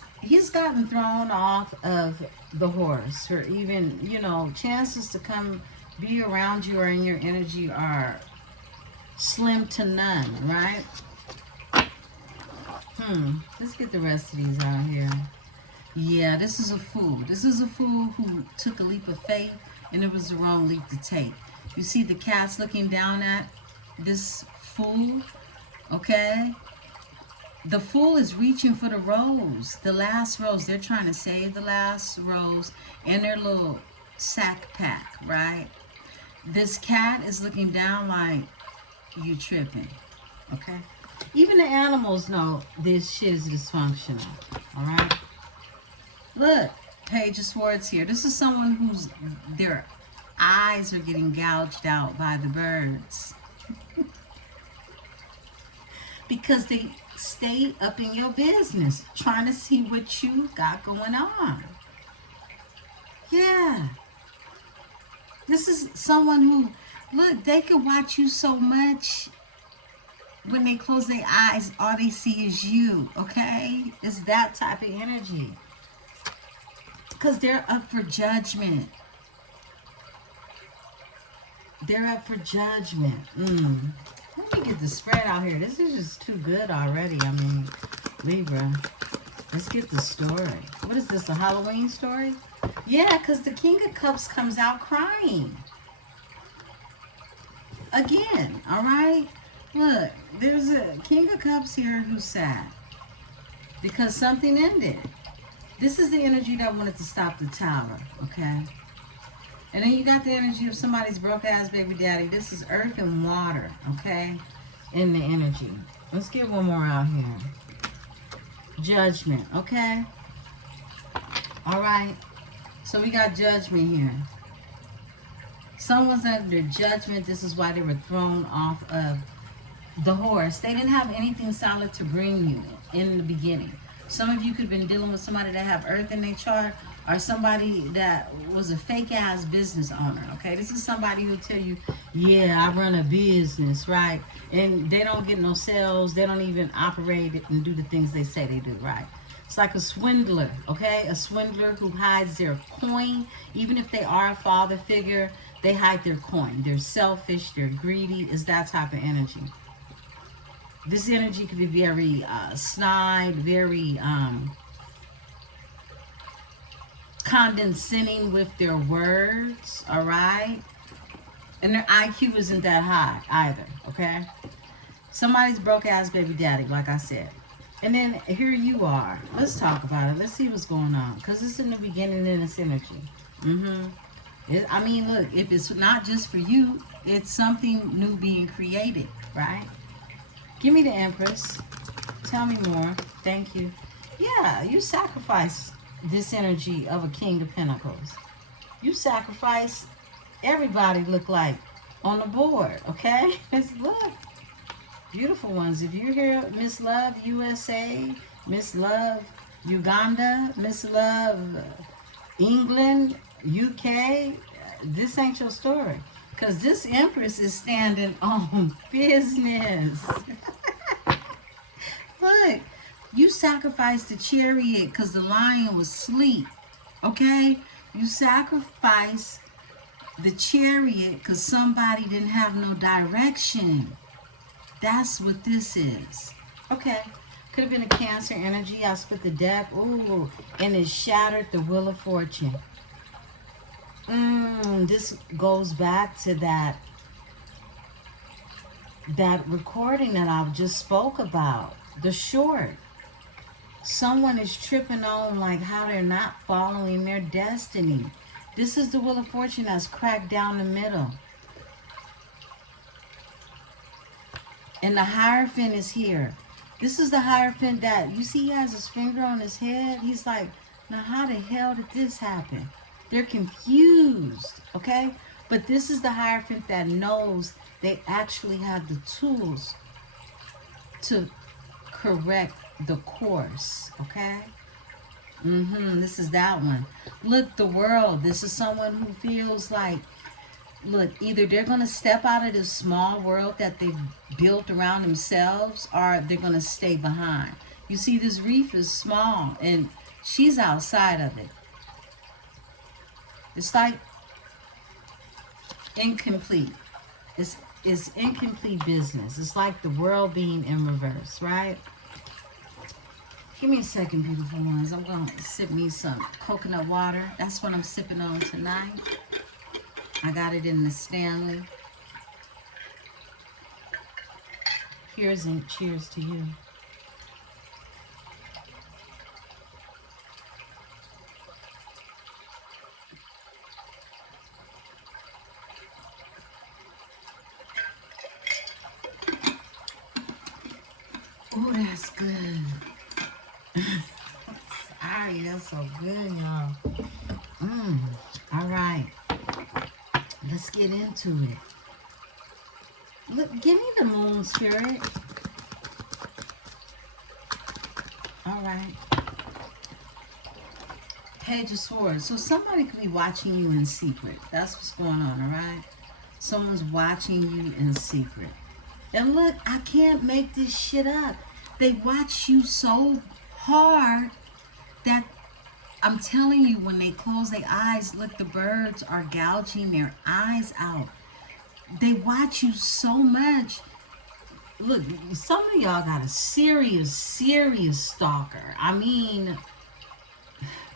gotten thrown off of the horse, or even, you know, chances to come be around you or in your energy are slim to none, right? Let's get the rest of these out here. Yeah, this is a fool. This is a fool who took a leap of faith, and it was the wrong leap to take. You see the cats looking down at this fool, okay? The fool is reaching for the rose, the last rose. They're trying to save the last rose in their little sack pack, right? This cat is looking down like, you tripping, okay? Even the animals know this shit is dysfunctional, all right? Look, Page of Swords here. This is someone whose their eyes are getting gouged out by the birds. Because they stay up in your business, trying to see what you got going on. Yeah. This is someone who, look, they can watch you so much. When they close their eyes, all they see is you, okay? It's that type of energy. Because they're up for judgment. They're up for judgment. Let me get the spread out here. This is just too good already. I mean, Libra. Let's get the story. What is this, a Halloween story? Yeah, because the King of Cups comes out crying. Again, all right? Look, there's a King of Cups here who's sad. Because something ended. This is the energy that wanted to stop the tower, okay? And then you got the energy of somebody's broke-ass baby daddy. This is earth and water, okay? In the energy. Let's get one more out here. Judgment, okay? All right. So we got judgment here. Someone's under judgment. This is why they were thrown off of the horse. They didn't have anything solid to bring you in the beginning. Some of you could have been dealing with somebody that have earth in their chart, or somebody that was a fake-ass business owner, okay? This is somebody who'll tell you, yeah, I run a business, right? And they don't get no sales. They don't even operate it and do the things they say they do, right? It's like a swindler, okay? A swindler who hides their coin. Even if they are a father figure, they hide their coin. They're selfish. They're greedy. It's that type of energy. This energy could be very snide, very condescending with their words, all right? And their IQ isn't that high either, okay? Somebody's broke-ass baby daddy, like I said. And then here you are. Let's talk about it. Let's see what's going on. Because it's in the beginning in this energy. I mean, look, if it's not just for you, it's something new being created, right? Give me the Empress. Tell me more. Thank you. Yeah, you sacrifice this energy of a King of Pentacles. You sacrifice everybody look like on the board, okay? Look. Beautiful ones. If you're here, Miss Love USA, Miss Love Uganda, Miss Love England, UK, this ain't your story. Because this Empress is standing on business. Look, you sacrificed the chariot because the lion was asleep. Okay? You sacrificed the chariot because somebody didn't have no direction. That's what this is. Okay. Could have been a Cancer energy. I split the deck. Ooh. And it shattered the Wheel of Fortune. This goes back to that recording that I just spoke about. The short. Someone is tripping on like how they're not following their destiny. This is the Wheel of Fortune that's cracked down the middle. And the Hierophant is here. This is the Hierophant that, you see he has his finger on his head. He's like, now how the hell did this happen? They're confused, okay? But this is the Hierophant that knows they actually have the tools to correct the course, okay? This is that one. Look, the World. This is someone who feels like, look, either they're going to step out of this small world that they've built around themselves, or they're going to stay behind. You see, this reef is small, and she's outside of it. It's like incomplete. It's incomplete business. It's like the world being in reverse, right? Give me a second, beautiful ones. I'm going to sip me some coconut water. That's what I'm sipping on tonight. I got it in the Stanley. Here's and cheers to you. Oh, that's good. Sorry, that's so good, y'all. All right. Let's get into it. Look, give me the moon spirit. All right. Page of Swords. So somebody could be watching you in secret. That's what's going on, all right? Someone's watching you in secret. And look, I can't make this shit up. They watch you so hard that I'm telling you, when they close their eyes, look, the birds are gouging their eyes out. They watch you so much. Look, some of y'all got a serious stalker. I mean,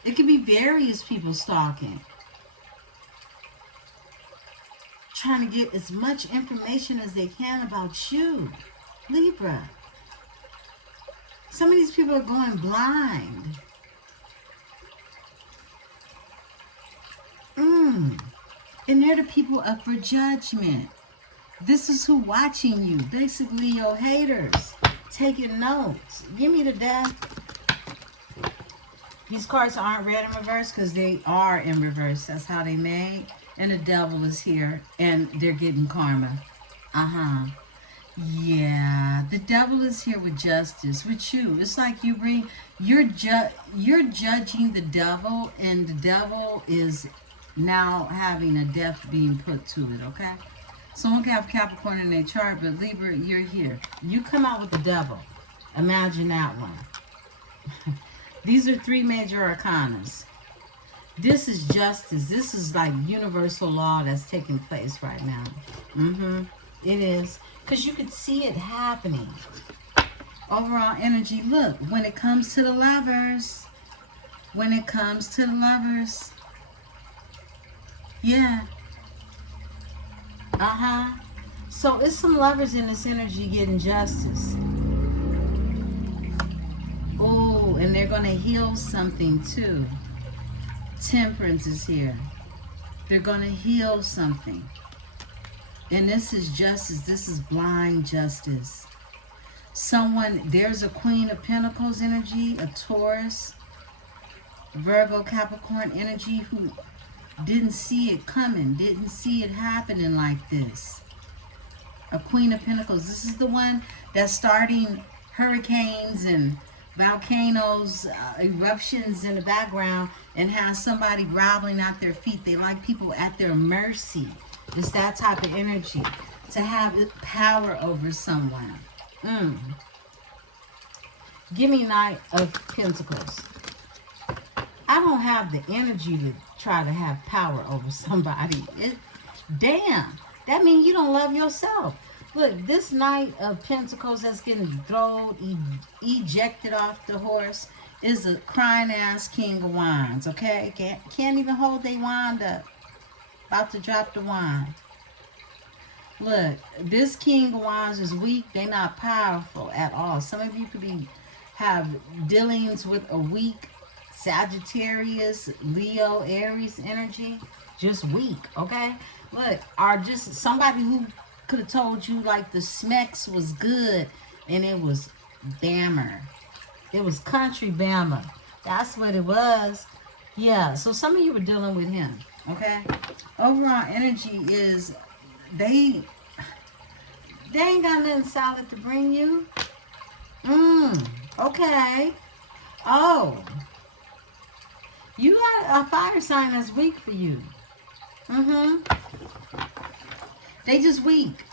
it could be various people stalking. Trying to get as much information as they can about you, Libra. Some of these people are going blind. And they're the people up for judgment. This is who watching you. Basically, your haters. Taking notes. Give me the death. These cards aren't read in reverse because they are in reverse. That's how they made. And the devil is here. And they're getting karma. Yeah. The devil is here with justice. With you. It's like you're judging the devil. And the devil is now having a death being put to it, okay? Someone can have Capricorn in their chart, but Libra, you're here. You come out with the devil. Imagine that one. These are three major arcanas. This is justice. This is like universal law that's taking place right now. It is. Because you could see it happening. Overall energy, look, when it comes to the lovers, yeah. So it's some lovers in this energy getting justice. Oh, and they're going to heal something too. Temperance is here. They're going to heal something. And this is justice. This is blind justice. There's a Queen of Pentacles energy, a Taurus, Virgo, Capricorn energy who didn't see it coming, didn't see it happening like this. A Queen of Pentacles. This is the one that's starting hurricanes and volcanoes, eruptions in the background, and has somebody groveling at their feet. They like people at their mercy. It's that type of energy. To have power over someone. Give me Knight of Pentacles. I don't have the energy to try to have power over somebody. Damn, that means you don't love yourself. Look, this Knight of Pentacles that's getting thrown, ejected off the horse is a crying ass King of Wands, okay? Can't even hold their wand up. About to drop the wand. Look, this King of Wands is weak. They're not powerful at all. Some of you could have dealings with a weak Sagittarius, Leo, Aries energy. Just weak, okay? Look, or just somebody who could have told you like the Smex was good and it was Bammer. It was country Bama. That's what it was. Yeah, so some of you were dealing with him, okay? Overall energy is they ain't got nothing solid to bring you. Okay. Oh. You got a fire sign that's weak for you. They just weak.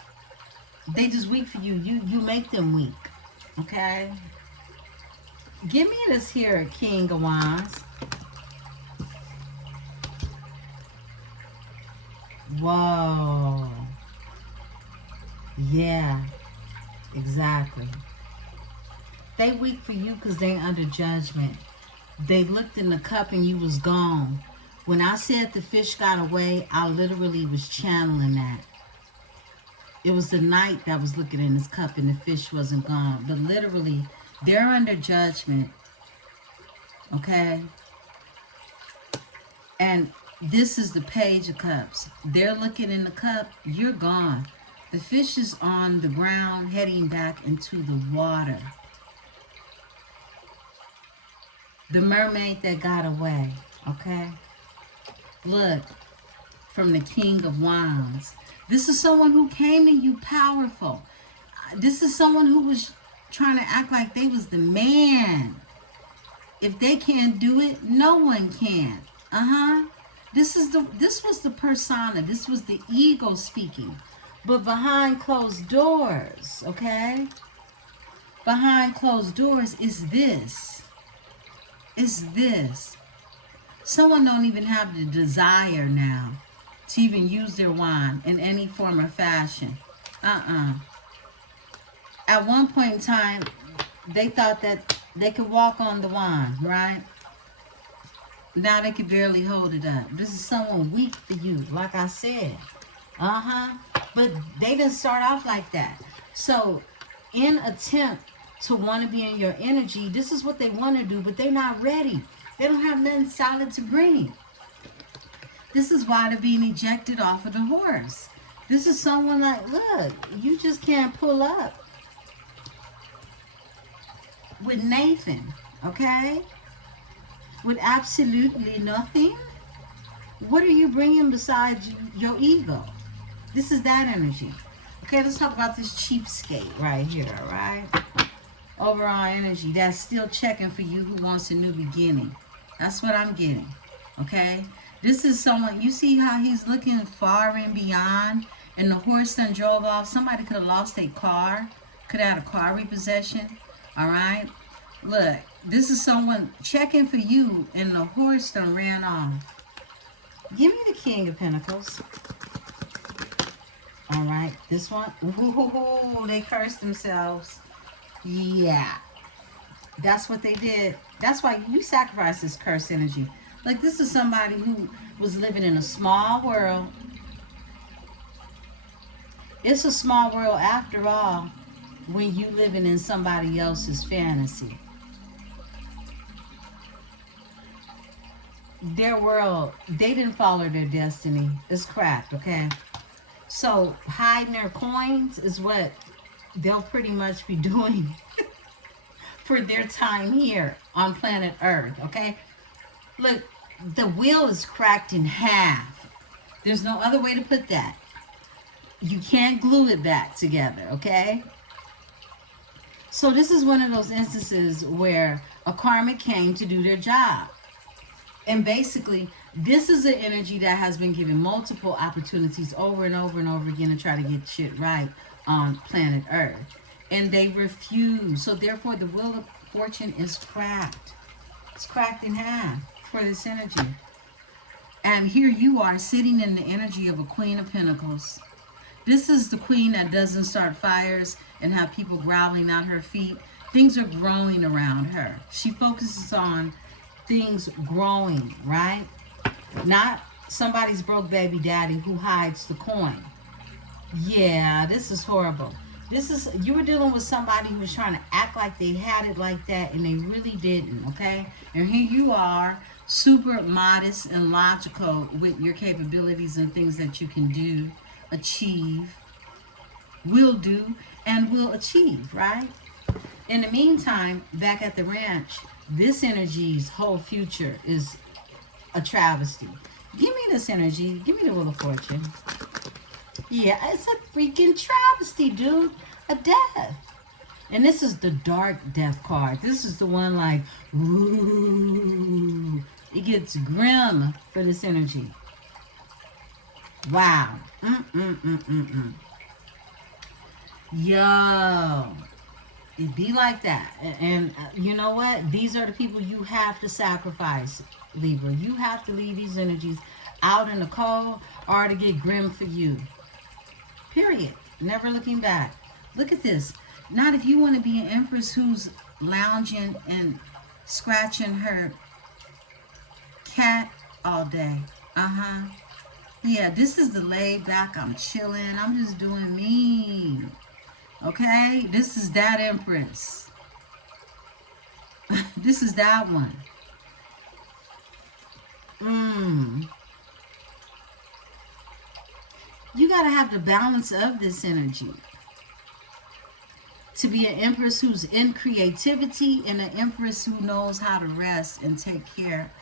They just weak for you. You make them weak. Okay? Give me this here, King of Wands. Whoa. Yeah, exactly. They weak for you because they under judgment. They looked in the cup and you was gone. When I said the fish got away, I literally was channeling that. It was the knight that was looking in his cup and the fish wasn't gone. But literally, they're under judgment. Okay? And this is the page of cups. They're looking in the cup. You're gone. The fish is on the ground heading back into the water. The mermaid that got away. Okay? Look. From the King of Wands. This is someone who came to you powerful. This is someone who was trying to act like they was the man. If they can't do it, no one can. This was the persona. This was the ego speaking. But behind closed doors, okay? Behind closed doors is this. Is this. Someone don't even have the desire now to even use their wand in any form or fashion. At one point in time, they thought that they could walk on the wand, right? Now they could barely hold it up. This is someone weak for you, like I said. But they didn't start off like that. So, in attempt to want to be in your energy, this is what they want to do, but they're not ready. They don't have nothing solid to bring. This is why they're being ejected off of the horse. This is someone like, look, you just can't pull up with Nathan, okay? With absolutely nothing. What are you bringing besides your ego? This is that energy. Okay, let's talk about this cheapskate right here, all right? Overall energy that's still checking for you who wants a new beginning. That's what I'm getting, okay? This is someone, you see how he's looking far and beyond, and the horse done drove off. Somebody could have lost a car, could have had a car repossession, all right? Look, this is someone checking for you, and the horse done ran off. Give me the King of Pentacles. All right, this one, ooh, they cursed themselves. Yeah, that's what they did. That's why you sacrifice this cursed energy. Like, this is somebody who was living in a small world. It's a small world after all when you living in somebody else's fantasy. Their world, they didn't follow their destiny. It's cracked, okay? So hiding their coins is what they'll pretty much be doing for their time here on planet Earth, okay? Look, the wheel is cracked in half. There's no other way to put that. You can't glue it back together, okay? So this is one of those instances where a karmic came to do their job. And basically, this is an energy that has been given multiple opportunities over and over and over again to try to get shit right on planet Earth. And they refuse. So therefore, the wheel of fortune is cracked. It's cracked in half for this energy. And here you are sitting in the energy of a Queen of Pentacles. This is the queen that doesn't start fires and have people growling at her feet. Things are growing around her. She focuses on things growing, right? Not somebody's broke baby daddy who hides the coin. Yeah, this is horrible. This is, you were dealing with somebody who was trying to act like they had it like that and they really didn't, okay? And here you are, super modest and logical with your capabilities and things that you can do, achieve, will do, and will achieve, right? In the meantime, back at the ranch, this energy's whole future is a travesty. Give me this energy. Give me the Wheel of Fortune. Yeah, it's a freaking travesty, dude. A death. And this is the dark death card. This is the one like, ooh. It gets grim for this energy. Wow. Yo. It be like that. And you know what? These are the people you have to sacrifice, Libra. You have to leave these energies out in the cold or to get grim for you. Period. Never looking back. Look at this. Not if you want to be an empress who's lounging and scratching her cat all day. Yeah, this is the laid back. I'm chilling. I'm just doing me. Okay? This is that empress. This is that one. You got to have the balance of this energy. To be an empress who's in creativity and an empress who knows how to rest and take care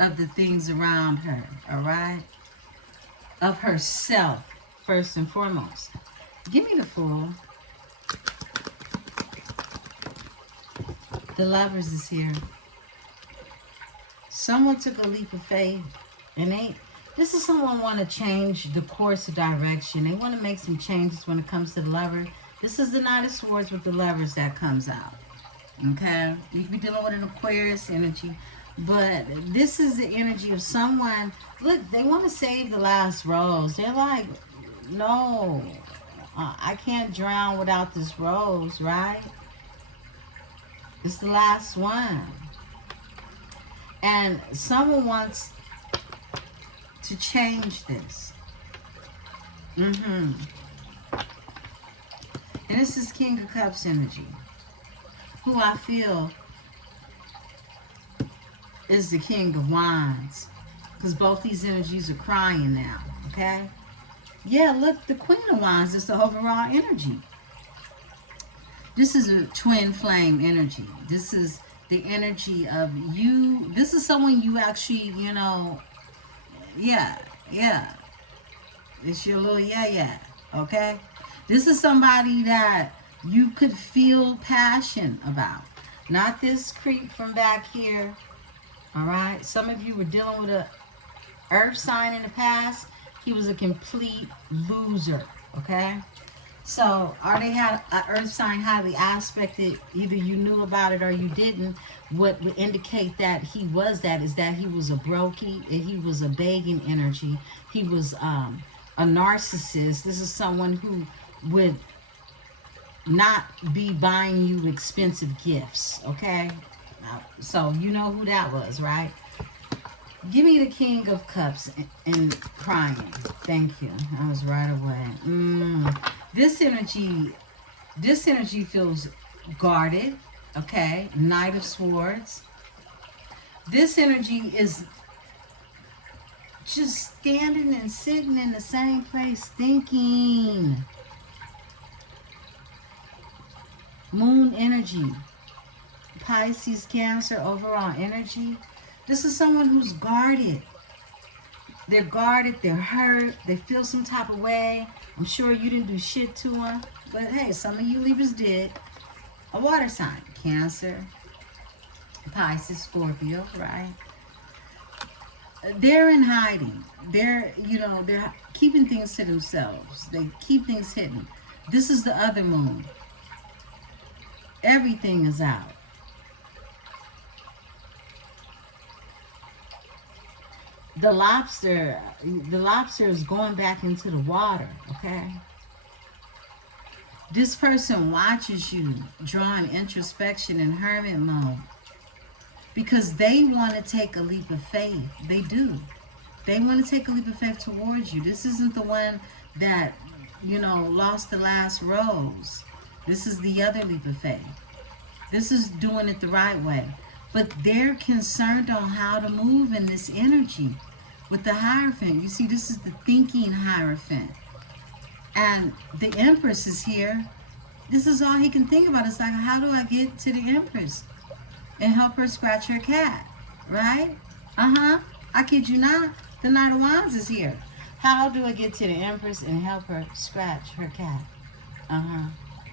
of the things around her, all right? Of herself, first and foremost. Give me the Fool. The Lovers is here. Someone took a leap of faith, and this is someone want to change the course of direction. They want to make some changes when it comes to the Lover. This is the Knight of Swords with the Lovers that comes out. Okay? You could be dealing with an Aquarius energy. But this is the energy of someone, look, they want to save the last rose. They're like, no, I can't drown without this rose, right? It's the last one. And someone wants to change this. And this is King of Cups energy, who I feel is the King of Wands, because both these energies are crying now, okay? Yeah, look, the Queen of Wands is the overall energy. This is a twin flame energy. This is the energy of you. This is someone you actually, you know, yeah. It's your little yeah, okay? This is somebody that you could feel passion about. Not this creep from back here. All right. Some of you were dealing with a earth sign in the past. He was a complete loser. Okay. So, or they had an earth sign highly aspected. Either you knew about it or you didn't. What would indicate that he was that is that he was a brokey. He was a begging energy. He was a narcissist. This is someone who would not be buying you expensive gifts. Okay. So you know who that was, right? Give me the King of Cups and crying. Thank you. I was right away. This energy feels guarded. Okay. Knight of Swords. This energy is just standing and sitting in the same place thinking. Moon energy. Pisces, Cancer, overall energy. This is someone who's guarded. They're guarded, they're hurt, they feel some type of way. I'm sure you didn't do shit to them, but hey, some of you Libras did. A water sign, Cancer, Pisces, Scorpio, right? They're in hiding. They're keeping things to themselves. They keep things hidden. This is the other moon. Everything is out. The lobster is going back into the water, okay? This person watches you drawing introspection and hermit mode because they want to take a leap of faith. They do. They want to take a leap of faith towards you. This isn't the one that, lost the last rose. This is the other leap of faith. This is doing it the right way. But they're concerned on how to move in this energy. With the Hierophant, you see, this is the thinking Hierophant. And the Empress is here. This is all he can think about. It's like, how do I get to the Empress and help her scratch her cat? Right? I kid you not. The Knight of Wands is here. How do I get to the Empress and help her scratch her cat?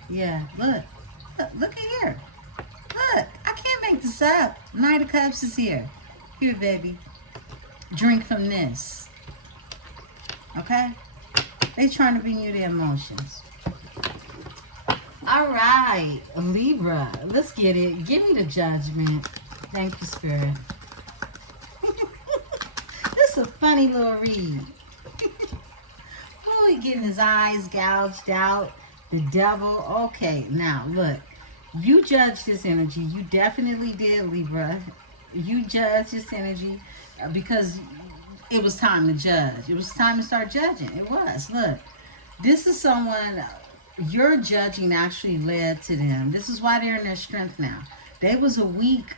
Yeah, look at here. Look, I can't make this up. Knight of Cups is here. Here, baby. Drink from this. Okay? They trying to bring you their emotions. All right, Libra. Let's get it. Give me the Judgment. Thank you, Spirit. This This is a funny little read. Oh, he getting his eyes gouged out. The devil. Okay, now look. You judged this energy. You definitely did, Libra. You judged this energy because it was time to judge. It was time to start judging. It was. Look, this is someone, your judging actually led to them. This is why they're in their strength now. They was a weak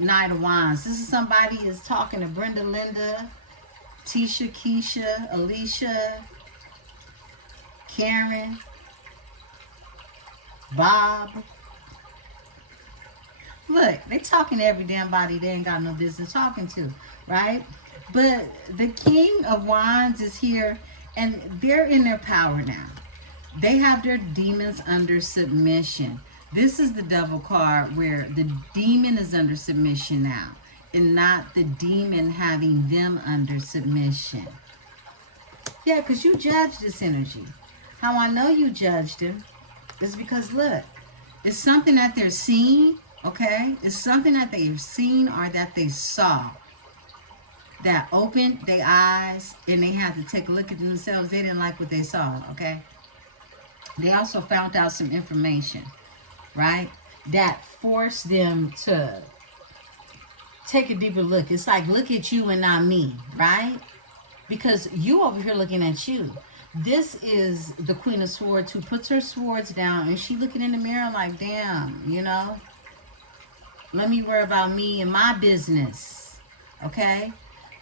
Knight of Wands. This is somebody is talking to Brenda, Linda, Tisha, Keisha, Alicia, Karen, Bob. Look, they talking to every damn body they ain't got no business talking to, right? But the King of Wands is here, and they're in their power now. They have their demons under submission. This is the Devil card where the demon is under submission now, and not the demon having them under submission. Yeah, because you judged this energy. How I know you judged him is because, look, it's something that they're seeing, okay? It's something that they've seen or that they saw that opened their eyes, and they had to take a look at themselves. They didn't like what they saw, okay? They also found out some information, right, that forced them to take a deeper look. It's like, look at you and not me, right? Because you over here looking at you. This is the Queen of Swords who puts her swords down, and she looking in the mirror like, damn, you know, let me worry about me and my business, okay?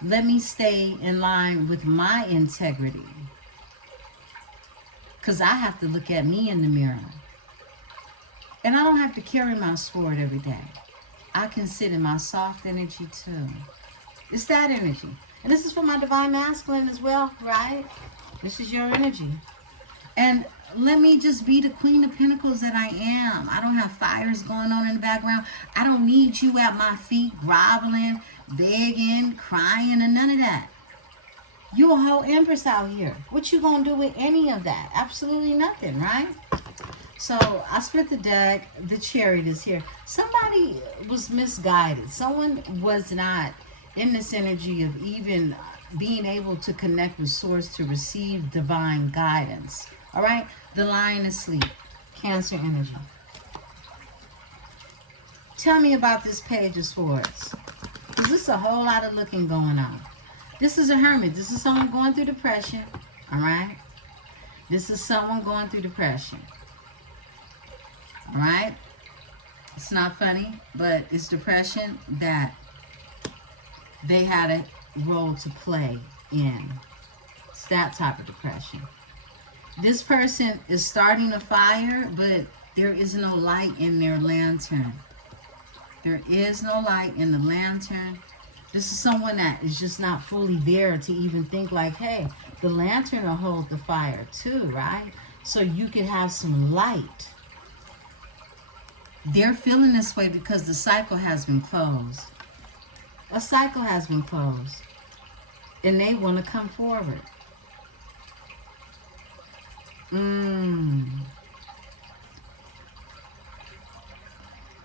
Let me stay in line with my integrity, because I have to look at me in the mirror. And I don't have to carry my sword every day. I can sit in my soft energy too. It's that energy. And this is for my divine masculine as well, right? This is your energy. And let me just be the Queen of Pentacles that I am. I don't have fires going on in the background. I don't need you at my feet groveling, begging, crying, and none of that. You a whole Empress out here. What you gonna do with any of that? Absolutely nothing, right? So I split the deck. The Chariot is here. Somebody was misguided. Someone was not in this energy of even being able to connect with Source to receive divine guidance. All right? The Lion is asleep. Cancer energy. Tell me about this Page of Swords. Because this is a whole lot of looking going on. This is a hermit. This is someone going through depression. All right? This is someone going through depression. All right? It's not funny, but it's depression that they had a role to play in. It's that type of depression. This person is starting a fire, but there is no light in their lantern. There is no light in the lantern. This is someone that is just not fully there to even think like, hey, the lantern will hold the fire too, right? So you can have some light. They're feeling this way because the cycle has been closed. A cycle has been closed. And they want to come forward.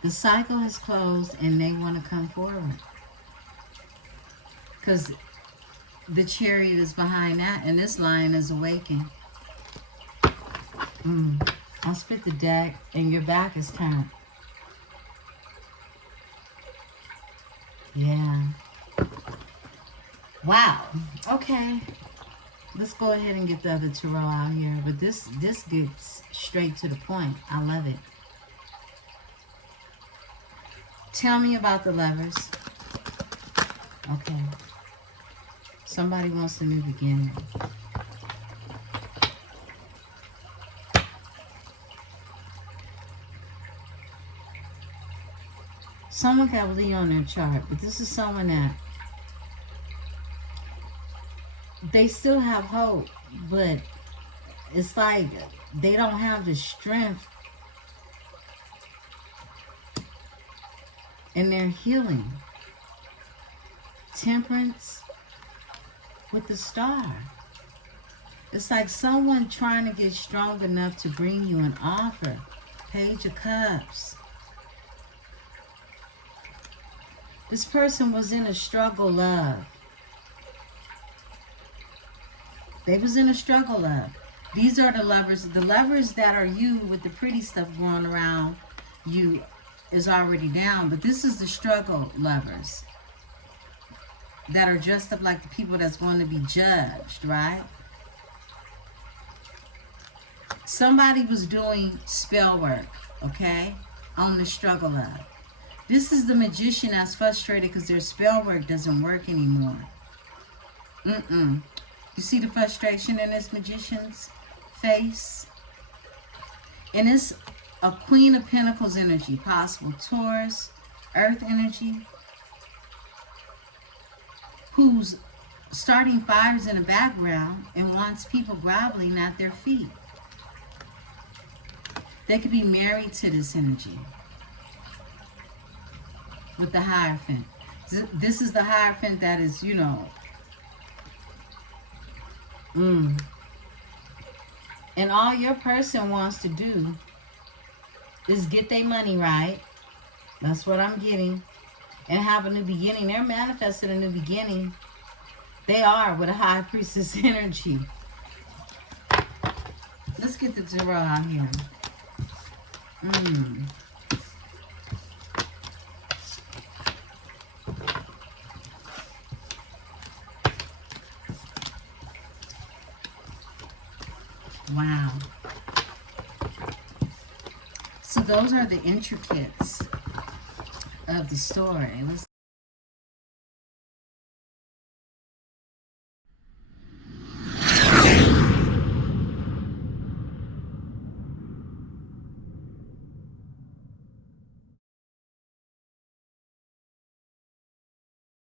The cycle has closed and they want to come forward. Because the Chariot is behind that and this Lion is awakened. I'll split the deck and your back is turned. Yeah. Wow. Okay. Let's go ahead and get the other tarot out here. But this gets straight to the point. I love it. Tell me about the Lovers. Okay. Somebody wants a new beginning. Someone got Leo on their chart, but this is someone that they still have hope, but it's like they don't have the strength and they're healing. Temperance with the Star. It's like someone trying to get strong enough to bring you an offer. Page of Cups. This person was in a struggle love. They was in a struggle, love. These are the lovers. The lovers that are you with the pretty stuff going around you is already down. But this is the struggle lovers that are dressed up like the people that's going to be judged, right? Somebody was doing spell work, okay, on the struggle love. This is the magician that's frustrated because their spell work doesn't work anymore. You see the frustration in this magician's face? And it's a Queen of Pentacles energy, possible Taurus, Earth energy, who's starting fires in the background and wants people groveling at their feet. They could be married to this energy with the Hierophant. This is the Hierophant that is, you know, and all your person wants to do is get their money right. That's what I'm getting. And have a new beginning. They're manifesting a new beginning. They are with a High Priestess energy. Let's get the Tarot out here. Wow. So those are the intricates of the story. Let's